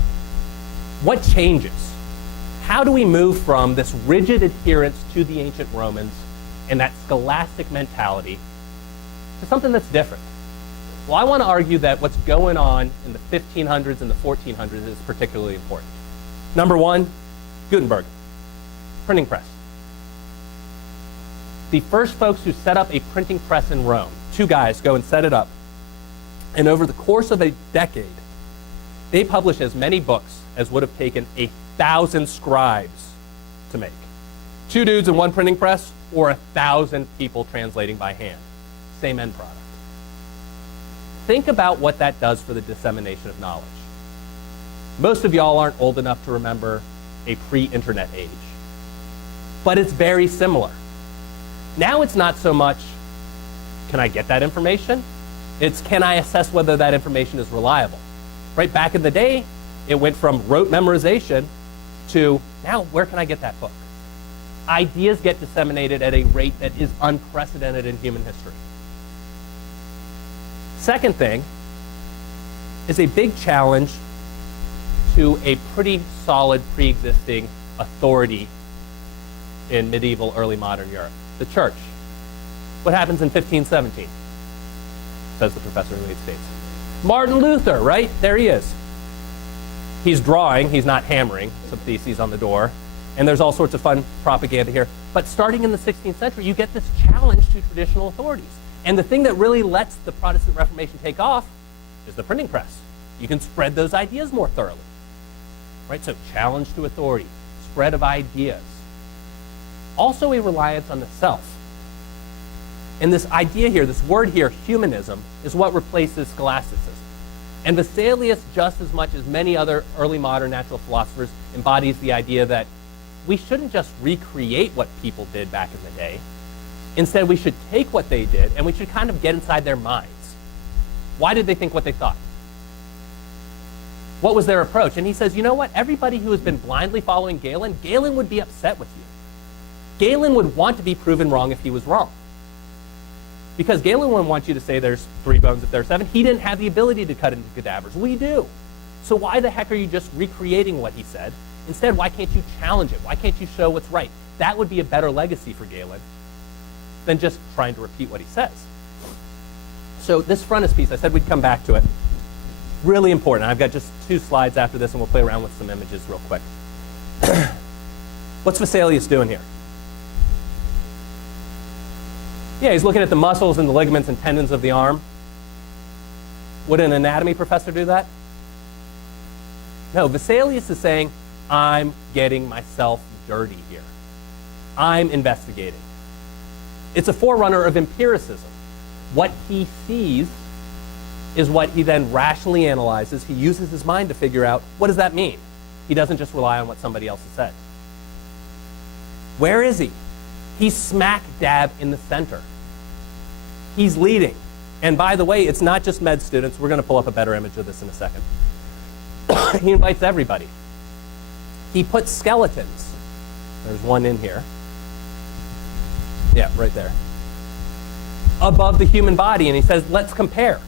what changes? How do we move from this rigid adherence to the ancient Romans and that scholastic mentality to something that's different? Well, I want to argue that what's going on in the 1500s and the 1400s is particularly important. Number 1, Gutenberg, printing press. The first folks who set up a printing press in Rome, 2 guys go and set it up. And over the course of a decade, they publish as many books as would have taken 1,000 scribes to make. 2 dudes in 1 printing press, or 1,000 people translating by hand. Same end product. Think about what that does for the dissemination of knowledge. Most of y'all aren't old enough to remember a pre-internet age, but it's very similar. Now it's not so much, can I get that information? It's, can I assess whether that information is reliable? Right, back in the day, it went from rote memorization to, now where can I get that book? Ideas get disseminated at a rate that is unprecedented in human history. Second thing is a big challenge to a pretty solid pre-existing authority in medieval, early modern Europe, the church. What happens in 1517? Says the professor in the United States. Martin Luther, right? There he is. He's drawing, he's not hammering, some theses on the door. And there's all sorts of fun propaganda here. But starting in the 16th century, you get this challenge to traditional authorities. And the thing that really lets the Protestant Reformation take off is the printing press. You can spread those ideas more thoroughly. Right? So challenge to authority, spread of ideas. Also a reliance on the self. And this idea here, this word here, humanism, is what replaces scholasticism. And Vesalius, just as much as many other early modern natural philosophers, embodies the idea that we shouldn't just recreate what people did back in the day. Instead, we should take what they did and we should kind of get inside their minds. Why did they think what they thought? What was their approach? And he says, you know what? Everybody who has been blindly following Galen, Galen would be upset with you. Galen would want to be proven wrong if he was wrong. Because Galen wouldn't want you to say there's 3 bones if there are 7. He didn't have the ability to cut into cadavers. We do. So why the heck are you just recreating what he said? Instead, why can't you challenge it? Why can't you show what's right? That would be a better legacy for Galen than just trying to repeat what he says. So this frontispiece, I said we'd come back to it. Really important. I've got just 2 slides after this, and we'll play around with some images real quick. What's Vesalius doing here? Yeah, he's looking at the muscles and the ligaments and tendons of the arm. Would an anatomy professor do that? No, Vesalius is saying, I'm getting myself dirty here. I'm investigating. It's a forerunner of empiricism. What he sees is what he then rationally analyzes. He uses his mind to figure out, what does that mean? He doesn't just rely on what somebody else has said. Where is he? He's smack dab in the center. He's leading. And by the way, it's not just med students. We're going to pull up a better image of this in a second. He invites everybody. He puts skeletons. There's one in here. Yeah, right there. Above the human body, and he says, let's compare.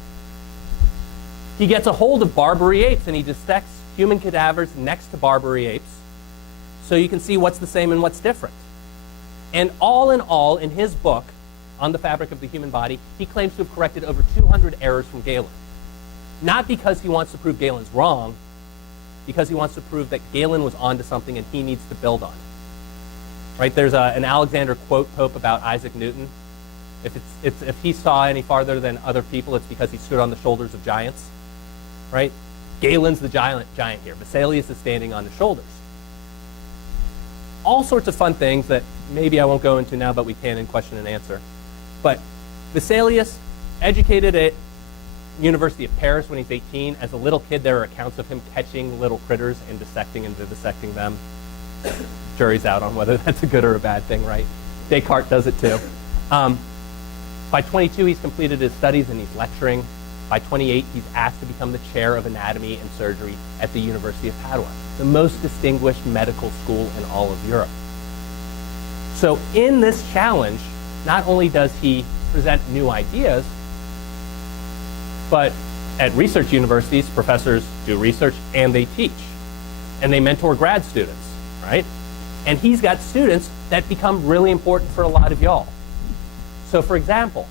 He gets a hold of Barbary apes, and he dissects human cadavers next to Barbary apes, so you can see what's the same and what's different. And all in all, in his book on the fabric of the human body, he claims to have corrected over 200 errors from Galen. Not because he wants to prove Galen's wrong, because he wants to prove that Galen was onto something and he needs to build on it. Right? There's an Alexander quote Pope about Isaac Newton. If he saw any farther than other people, it's because he stood on the shoulders of giants. Right? Galen's the giant here. Vesalius is standing on his shoulders. All sorts of fun things that maybe I won't go into now, but we can in question and answer. But Vesalius, educated at University of Paris when he's 18. As a little kid, there are accounts of him catching little critters and dissecting and vivisecting them. Jury's out on whether that's a good or a bad thing, right? Descartes does it too. By 22, he's completed his studies and he's lecturing. By 28, he's asked to become the chair of anatomy and surgery at the University of Padua, the most distinguished medical school in all of Europe. So in this challenge, not only does he present new ideas, but at research universities, professors do research and they teach. And they mentor grad students, right? And he's got students that become really important for a lot of y'all. So for example,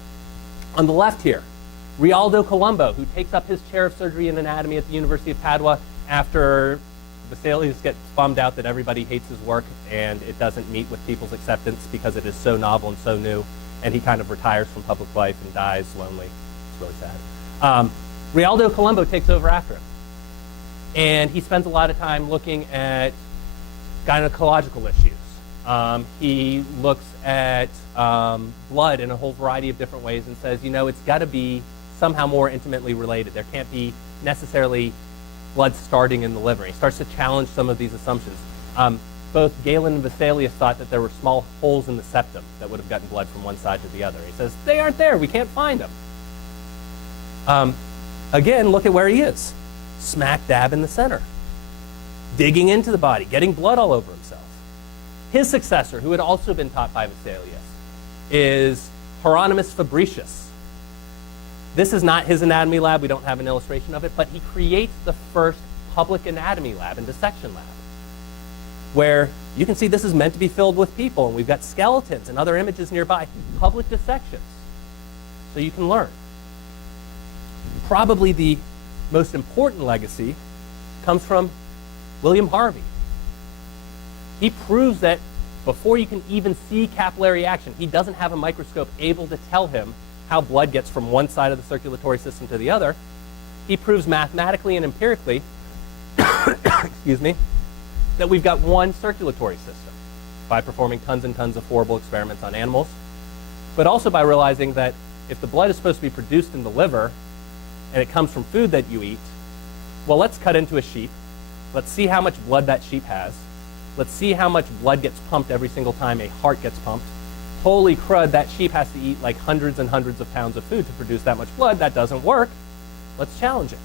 on the left here, Rialdo Colombo, who takes up his chair of surgery and anatomy at the University of Padua after Vesalius gets bummed out that everybody hates his work and it doesn't meet with people's acceptance because it is so novel and so new, and he kind of retires from public life and dies lonely. It's really sad. Rialdo Colombo takes over after him. And he spends a lot of time looking at gynecological issues. He looks at blood in a whole variety of different ways and says, you know, it's got to be somehow more intimately related. There can't be necessarily blood starting in the liver. He starts to challenge some of these assumptions. Both Galen and Vesalius thought that there were small holes in the septum that would have gotten blood from one side to the other. He says, they aren't there. We can't find them. Again, look at where he is. Smack dab in the center. Digging into the body, getting blood all over himself. His successor, who had also been taught by Vesalius, is Hieronymus Fabricius. This is not his anatomy lab. We don't have an illustration of it, but he creates the first public anatomy lab and dissection lab, where you can see this is meant to be filled with people, and we've got skeletons and other images nearby. Public dissections, so you can learn. Probably the most important legacy comes from William Harvey. He proves that before you can even see capillary action, he doesn't have a microscope able to tell him how blood gets from one side of the circulatory system to the other. He proves mathematically and empirically, excuse me, that we've got one circulatory system by performing tons and tons of horrible experiments on animals, but also by realizing that if the blood is supposed to be produced in the liver and it comes from food that you eat, well, let's cut into a sheep. Let's see how much blood that sheep has. Let's see how much blood gets pumped every single time a heart gets pumped. Holy crud, that sheep has to eat like hundreds and hundreds of pounds of food to produce that much blood. That doesn't work. Let's challenge it.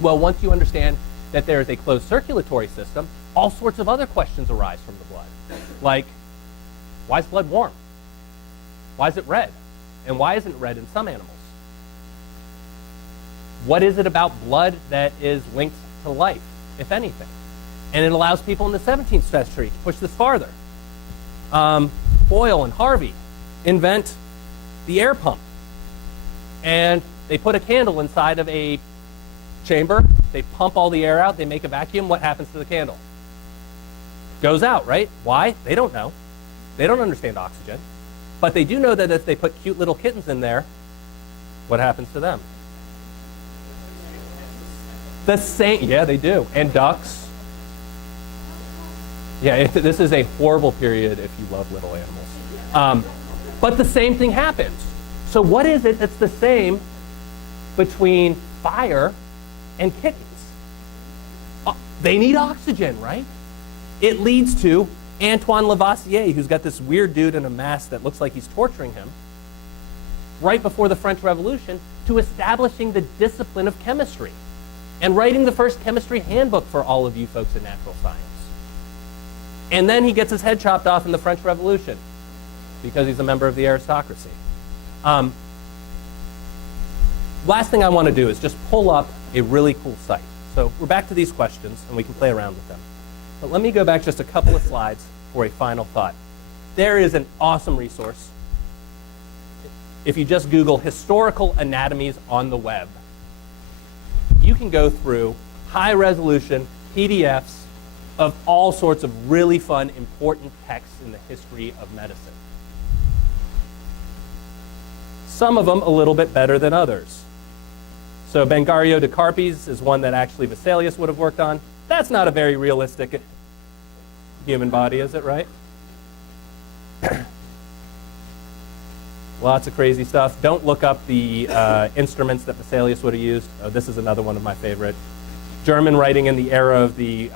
Well, once you understand that there is a closed circulatory system, all sorts of other questions arise from the blood. Like, why is blood warm? Why is it red? And why isn't it red in some animals? What is it about blood that is linked to life, if anything? And it allows people in the 17th century to push this farther. Boyle and Harvey invent the air pump. And they put a candle inside of a chamber. They pump all the air out. They make a vacuum. What happens to the candle? Goes out, right? Why? They don't know. They don't understand oxygen. But they do know that if they put cute little kittens in there, what happens to them? The same, yeah, they do. And ducks. Yeah, this is a horrible period if you love little animals. But the same thing happens. So what is it that's the same between fire and kittens? They need oxygen, right? It leads to Antoine Lavoisier, who's got this weird dude in a mask that looks like he's torturing him. right before the French Revolution to establishing the discipline of chemistry and writing the first chemistry handbook for all of you folks in natural science. And then he gets his head chopped off in the French Revolution because he's a member of the aristocracy. Last thing I want to do is just pull up a really cool site. So we're back to these questions, and we can play around with them. But let me go back just a couple of slides for a final thought. There is an awesome resource. If you just Google historical anatomies on the web, you can go through high-resolution PDFs of all sorts of really fun, important texts in the history of medicine. Some of them a little bit better than others. So Bengario de Carpes is one that actually Vesalius would have worked on. That's not a very realistic human body, is it, right? Lots of crazy stuff. Don't look up the instruments that Vesalius would have used. Oh, this is another one of my favorite. German writing in the era of the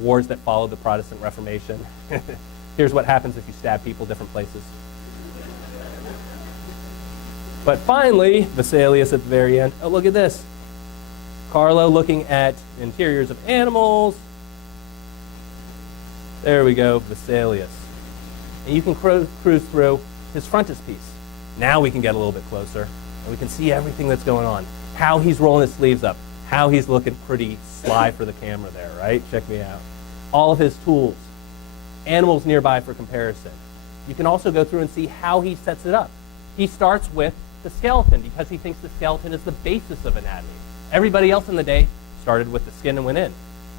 wars that followed the Protestant Reformation. Here's what happens if you stab people different places. But finally, Vesalius at the very end. Oh, look at this. Carlo looking at interiors of animals. There we go, Vesalius. And you can cruise through his frontispiece. Now we can get a little bit closer, and we can see everything that's going on. How he's rolling his sleeves up. How he's looking pretty sly for the camera there, right? Check me out. All of his tools. Animals nearby for comparison. You can also go through and see how he sets it up. He starts with the skeleton because he thinks the skeleton is the basis of anatomy. Everybody else in the day started with the skin and went in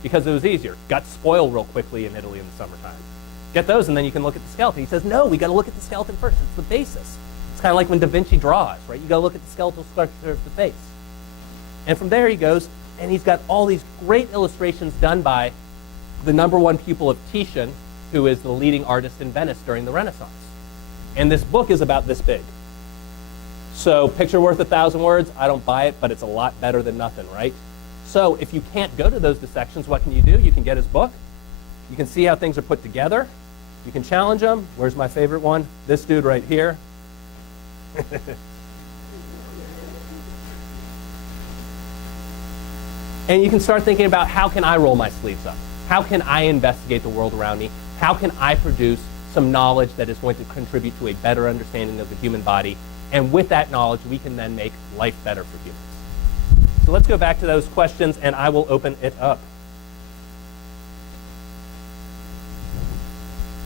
because it was easier. Guts spoil real quickly in Italy in the summertime. Get those and then you can look at the skeleton. He says, no, we got to look at the skeleton first. It's the basis. It's kind of like when Da Vinci draws, right? You got to look at the skeletal structure of the face. And from there he goes, and he's got all these great illustrations done by the #1 pupil of Titian, who is the leading artist in Venice during the Renaissance. And this book is about this big. So picture worth 1,000 words. I don't buy it, but it's a lot better than nothing, right? So if you can't go to those dissections, what can you do? You can get his book. You can see how things are put together. You can challenge them. Where's my favorite one? This dude right here. And you can start thinking about, how can I roll my sleeves up? How can I investigate the world around me? How can I produce some knowledge that is going to contribute to a better understanding of the human body? And with that knowledge, we can then make life better for humans. So let's go back to those questions, and I will open it up.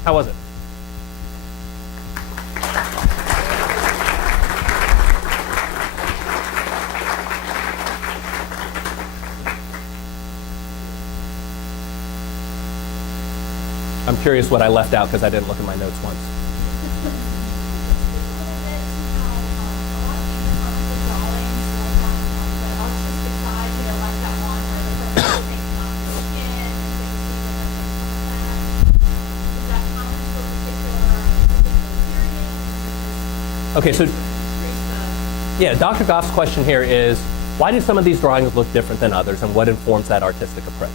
How was it? I'm curious what I left out because I didn't look at my notes once. Okay, so yeah, Dr. Goff's question here is, why do some of these drawings look different than others, and what informs that artistic approach?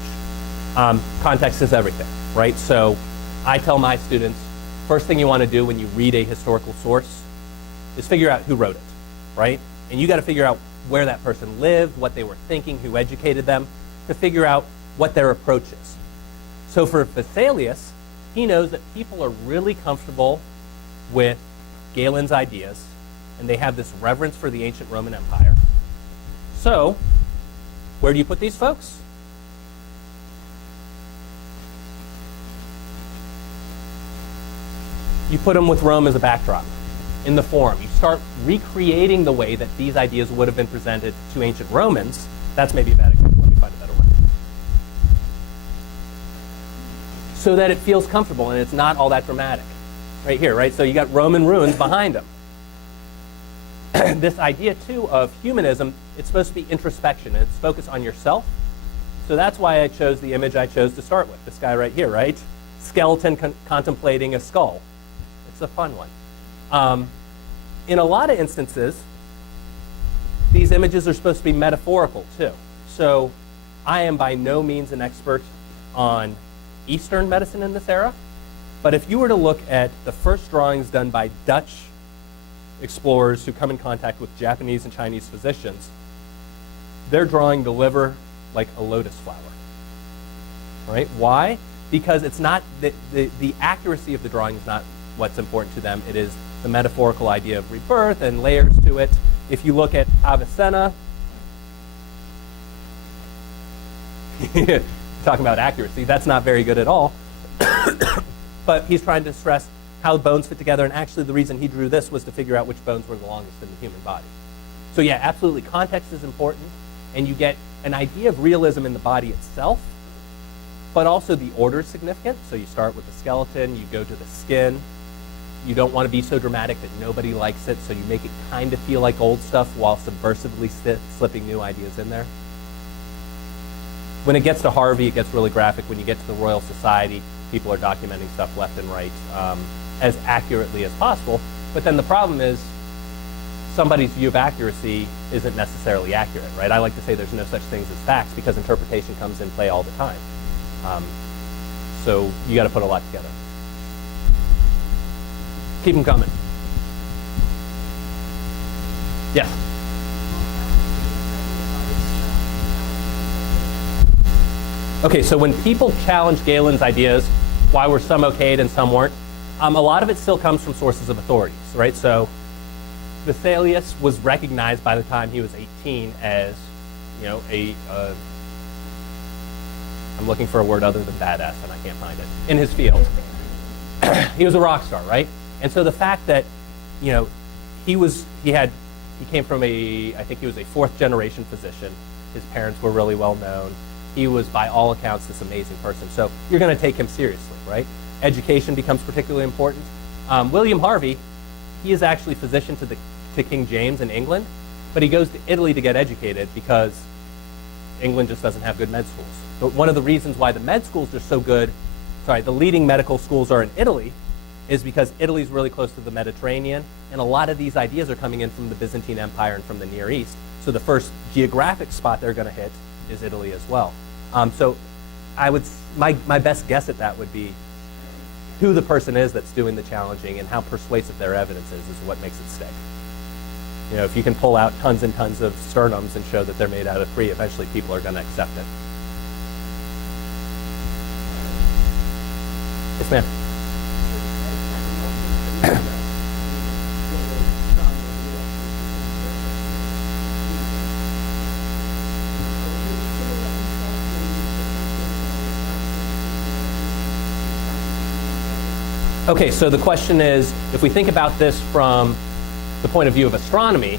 Context is everything, right? So I tell my students, first thing you want to do when you read a historical source is figure out who wrote it, right? And you got to figure out where that person lived, what they were thinking, who educated them, to figure out what their approach is. So for Vesalius, he knows that people are really comfortable with Galen's ideas, and they have this reverence for the ancient Roman Empire. So, where do you put these folks? You put them with Rome as a backdrop in the forum. You start recreating the way that these ideas would have been presented to ancient Romans. That's maybe a bad example. Let me find a better one. So that it feels comfortable and it's not all that dramatic. Right here, right? So you got Roman ruins behind them. This idea, too, of humanism, it's supposed to be introspection, and it's focused on yourself. So that's why I chose the image I chose to start with, this guy right here, right? Skeleton contemplating a skull. It's a fun one. In a lot of instances, these images are supposed to be metaphorical, too. So I am by no means an expert on Eastern medicine in this era. But if you were to look at the first drawings done by Dutch explorers who come in contact with Japanese and Chinese physicians, they're drawing the liver like a lotus flower, right? Why? Because it's not, the accuracy of the drawing is not what's important to them. It is the metaphorical idea of rebirth and layers to it. If you look at Avicenna, talking about accuracy, that's not very good at all. But he's trying to stress how bones fit together, and actually the reason he drew this was to figure out which bones were the longest in the human body. So yeah, absolutely, context is important, and you get an idea of realism in the body itself, but also the order is significant. So you start with the skeleton, you go to the skin. You don't want to be so dramatic that nobody likes it, so you make it kind of feel like old stuff while subversively slipping new ideas in there. When it gets to Harvey, it gets really graphic. When you get to the Royal Society, people are documenting stuff left and right as accurately as possible. But then the problem is somebody's view of accuracy isn't necessarily accurate, right? I like to say there's no such things as facts because interpretation comes in play all the time. So you got to put a lot together. Keep them coming. Yes. Okay, so when people challenge Galen's ideas, why were some okayed and some weren't? A lot of it still comes from sources of authorities, right? So Vesalius was recognized by the time he was 18 as, you know, I'm looking for a word other than badass and I can't find it, in his field. He was a rock star, right? And so the fact that, you know, he came from I think he was a fourth generation physician. His parents were really well known. He was, by all accounts, this amazing person. So you're going to take him seriously, right? Education becomes particularly important. William Harvey, he is actually physician to King James in England, but he goes to Italy to get educated because England just doesn't have good med schools. But one of the reasons why the med schools are so good, the leading medical schools are in Italy, is because Italy's really close to the Mediterranean, and a lot of these ideas are coming in from the Byzantine Empire and from the Near East. So the first geographic spot they're going to hit is Italy as well. So my best guess at that would be who the person is that's doing the challenging and how persuasive their evidence is what makes it stick. You know, if you can pull out tons and tons of sternums and show that they're made out of three, eventually people are going to accept it. Yes, ma'am. Okay, so the question is, if we think about this from the point of view of astronomy,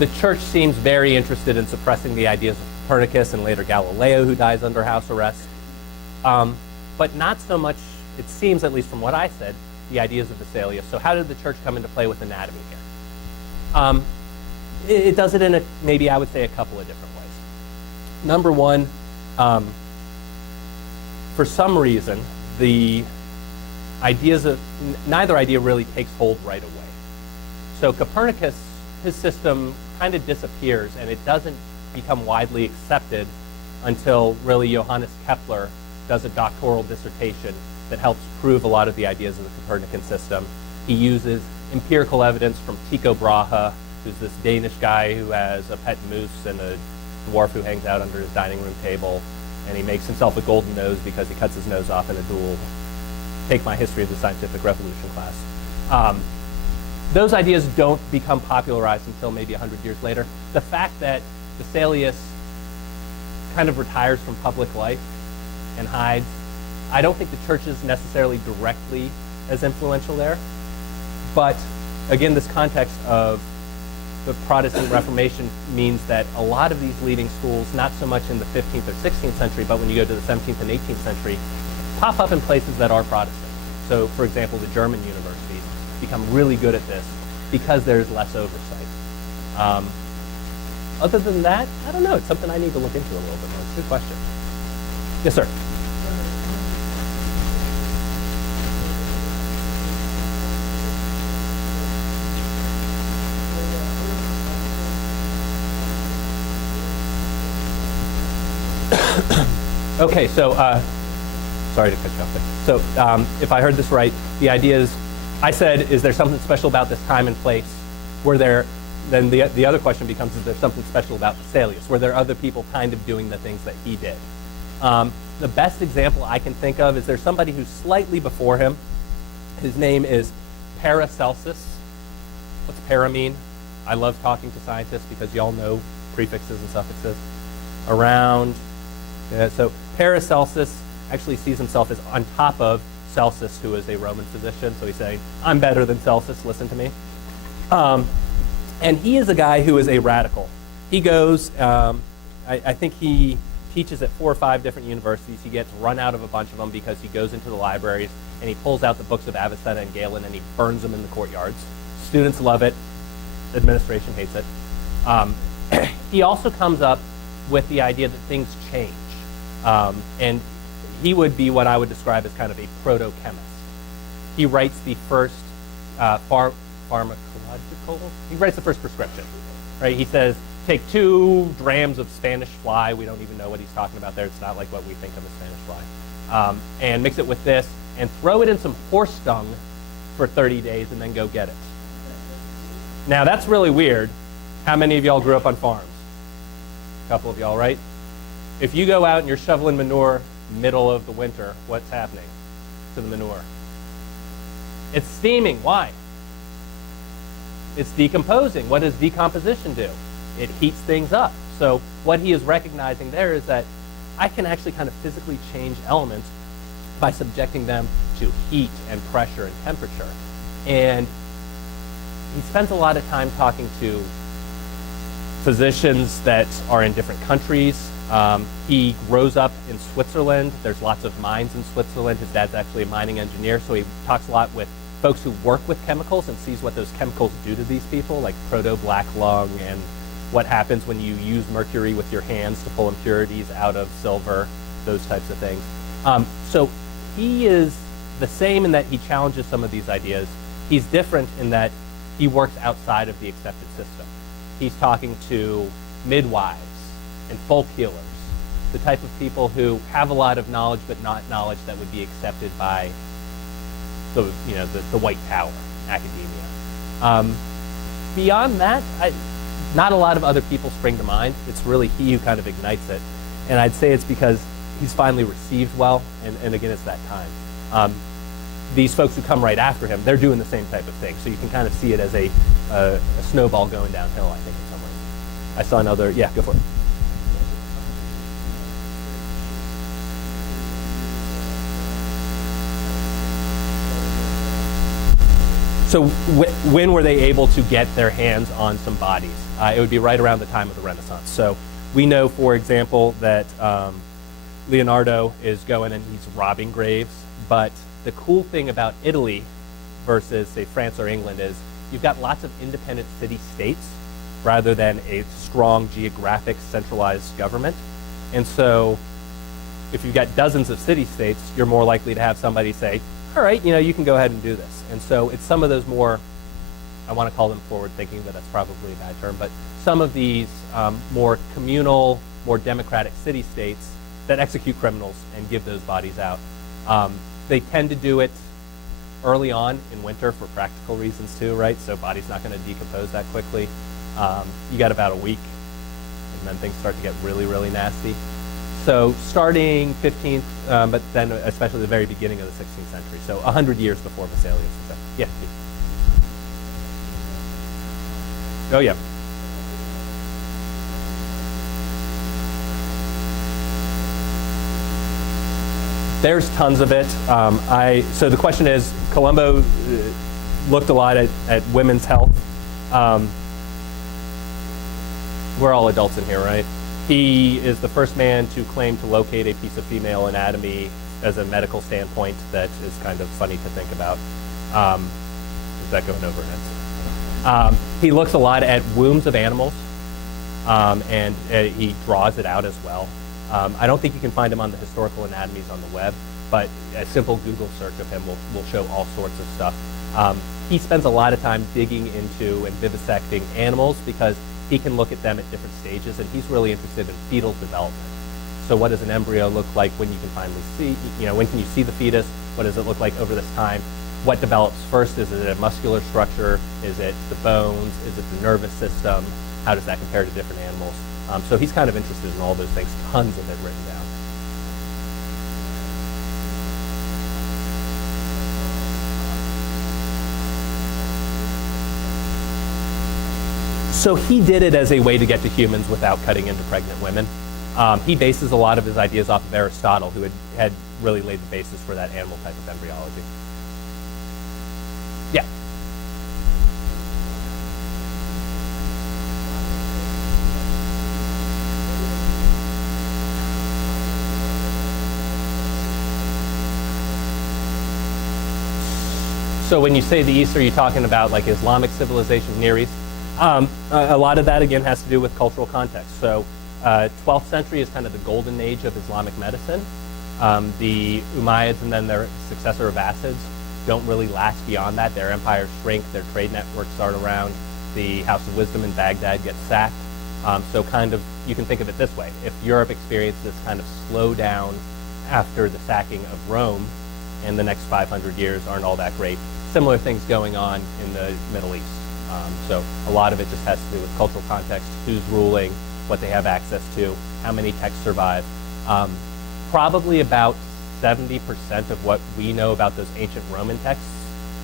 the church seems very interested in suppressing the ideas of Copernicus and later Galileo, who dies under house arrest. But not so much, it seems, at least from what I said, the ideas of Vesalius. So how did the church come into play with anatomy here? It does it in maybe I would say a couple of different ways. Number one, for some reason, the ideas of neither idea really takes hold right away. So Copernicus, his system kind of disappears, and it doesn't become widely accepted until really Johannes Kepler does a doctoral dissertation that helps prove a lot of the ideas of the Copernican system. He uses empirical evidence from Tycho Brahe, who's this Danish guy who has a pet moose and a dwarf who hangs out under his dining room table, and he makes himself a golden nose because he cuts his nose off in a duel. Take my History of the Scientific Revolution class. Those ideas don't become popularized until maybe 100 years later. The fact that Vesalius kind of retires from public life and hides, I don't think the church is necessarily directly as influential there. But again, this context of the Protestant Reformation means that a lot of these leading schools, not so much in the 15th or 16th century, but when you go to the 17th and 18th century, pop up in places that are Protestant. So, for example, the German universities become really good at this because there's less oversight. Other than that, I don't know. It's something I need to look into a little bit more. It's a good question. Yes, sir. Okay, so sorry to cut you off there. So if I heard this right, the idea is I said, is there something special about this time and place? Then the other question becomes, is there something special about Vesalius? Were there other people kind of doing the things that he did? The best example I can think of is there's somebody who's slightly before him. His name is Paracelsus. What's para mean? I love talking to scientists because y'all know prefixes and suffixes. Around. So Paracelsus actually sees himself as on top of Celsus, who is a Roman physician. So he's saying, I'm better than Celsus, listen to me. And he is a guy who is a radical. He goes, I think he teaches at 4 or 5 different universities. He gets run out of a bunch of them because he goes into the libraries and he pulls out the books of Avicenna and Galen and he burns them in the courtyards. Students love it. Administration hates it. He also comes up with the idea that things change. And he would be what I would describe as kind of a proto-chemist. He writes the first pharmacological, he writes the first prescription. Right? He says, take 2 drams of Spanish fly. We don't even know what he's talking about there. It's not like what we think of as Spanish fly. And mix it with this and throw it in some horse dung for 30 days and then go get it. Now that's really weird. How many of y'all grew up on farms? A couple of y'all, right? If you go out and you're shoveling manure middle of the winter, what's happening to the manure? It's steaming. Why? It's decomposing. What does decomposition do? It heats things up. So what he is recognizing there is that I can actually kind of physically change elements by subjecting them to heat and pressure and temperature. And he spends a lot of time talking to physicians that are in different countries. He grows up in Switzerland. There's lots of mines in Switzerland. His dad's actually a mining engineer, so he talks a lot with folks who work with chemicals and sees what those chemicals do to these people, like proto-black lung and what happens when you use mercury with your hands to pull impurities out of silver, those types of things. So he is the same in that he challenges some of these ideas. He's different in that he works outside of the accepted system. He's talking to midwives and folk healers, the type of people who have a lot of knowledge but not knowledge that would be accepted by the white power, academia. Beyond that, not a lot of other people spring to mind. It's really he who kind of ignites it. And I'd say it's because he's finally received well, and again, it's that time. These folks who come right after him, they're doing the same type of thing. So you can kind of see it as a snowball going downhill, I think, in some ways. I saw another, yeah, go for it. So when were they able to get their hands on some bodies? It would be right around the time of the Renaissance. So we know, for example, that Leonardo is going and he's robbing graves. But the cool thing about Italy versus, say, France or England is you've got lots of independent city-states rather than a strong geographic centralized government. And so if you've got dozens of city-states, you're more likely to have somebody say, all right, you can go ahead and do this. And so it's some of those more, I want to call them forward-thinking, but that's probably a bad term, but some of these more communal, more democratic city-states that execute criminals and give those bodies out. They tend to do it early on in winter for practical reasons too, right? So body's not going to decompose that quickly. You got about a week, and then things start to get really, really nasty. So starting 15th, but then especially the very beginning of the 16th century, so 100 years before Vesalius. Yeah. Oh, yeah. There's tons of it. So the question is, Colombo looked a lot at women's health. We're all adults in here, right? He is the first man to claim to locate a piece of female anatomy as a medical standpoint that is kind of funny to think about. Is that going over it? He looks a lot at wombs of animals, and he draws it out as well. I don't think you can find him on the historical anatomies on the web, but a simple Google search of him will show all sorts of stuff. He spends a lot of time digging into and vivisecting animals because he can look at them at different stages, and he's really interested in fetal development. So what does an embryo look like when you can finally see, when can you see the fetus? What does it look like over this time? what develops first? Is it a muscular structure? Is it the bones? Is it the nervous system? How does that compare to different animals? So he's kind of interested in all those things, tons of it written down. So he did it as a way to get to humans without cutting into pregnant women. He bases a lot of his ideas off of Aristotle, who had really laid the basis for that animal type of embryology. Yeah. So when you say the East, are you talking about like Islamic civilization, Near East? A lot of that, again, has to do with cultural context. So 12th century is kind of the golden age of Islamic medicine. The Umayyads and then their successor Abbasids don't really last beyond that. Their empires shrink, their trade networks start around, the House of Wisdom in Baghdad gets sacked. So kind of, you can think of it this way. If Europe experienced this kind of slowdown after the sacking of Rome, and the next 500 years aren't all that great, similar things going on in the Middle East. So a lot of it just has to do with cultural context, who's ruling, what they have access to, how many texts survive. Probably about 70% of what we know about those ancient Roman texts,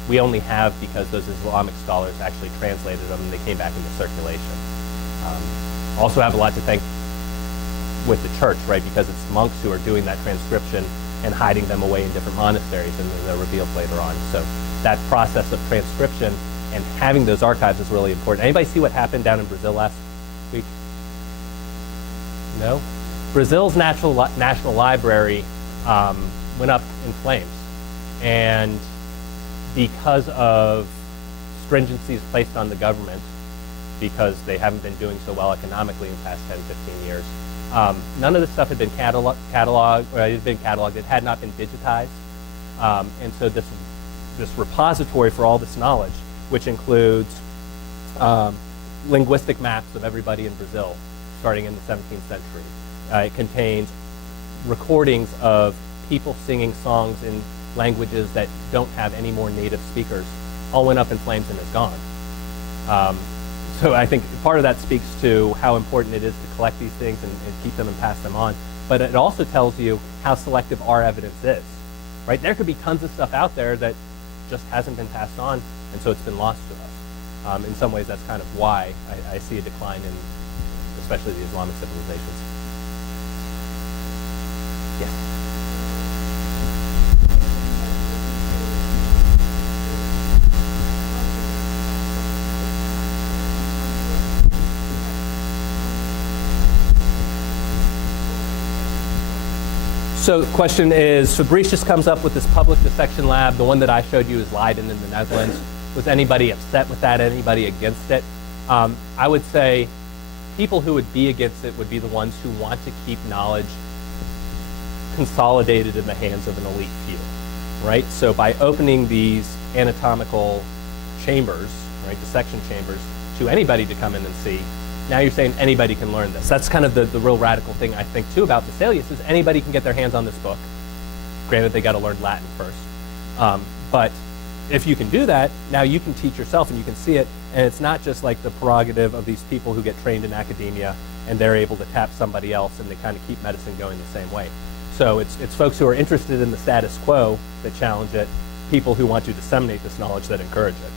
we only have because those Islamic scholars actually translated them and they came back into circulation. Also have a lot to thank with the church, right? Because it's monks who are doing that transcription and hiding them away in different monasteries, and then they're revealed later on. So that process of transcription and having those archives is really important. Anybody see what happened down in Brazil last week? No? Brazil's national library went up in flames. And because of stringencies placed on the government, because they haven't been doing so well economically in the past 10, 15 years, none of this stuff had been cataloged. It had not been digitized. And so this repository for all this knowledge, which includes linguistic maps of everybody in Brazil, starting in the 17th century. It contains recordings of people singing songs in languages that don't have any more native speakers. All went up in flames and is gone. So I think part of that speaks to how important it is to collect these things and keep them and pass them on. But it also tells you how selective our evidence is, right? There could be tons of stuff out there that just hasn't been passed on, and so it's been lost to us. In some ways, that's kind of why I see a decline in, especially the Islamic civilizations. Yeah. So the question is, Fabricius comes up with this public dissection lab. The one that I showed you is Leiden in the Netherlands. Was anybody upset with that? Anybody against it? I would say people who would be against it would be the ones who want to keep knowledge consolidated in the hands of an elite few, right? So by opening these anatomical chambers, right, dissection chambers, to anybody to come in and see, now you're saying anybody can learn this. That's kind of the real radical thing, I think, too, about Vesalius, is anybody can get their hands on this book. Granted, they got to learn Latin first. But if you can do that, now you can teach yourself and you can see it, and it's not just like the prerogative of these people who get trained in academia and they're able to tap somebody else and they kind of keep medicine going the same way. So it's folks who are interested in the status quo that challenge it, people who want to disseminate this knowledge that encourage it.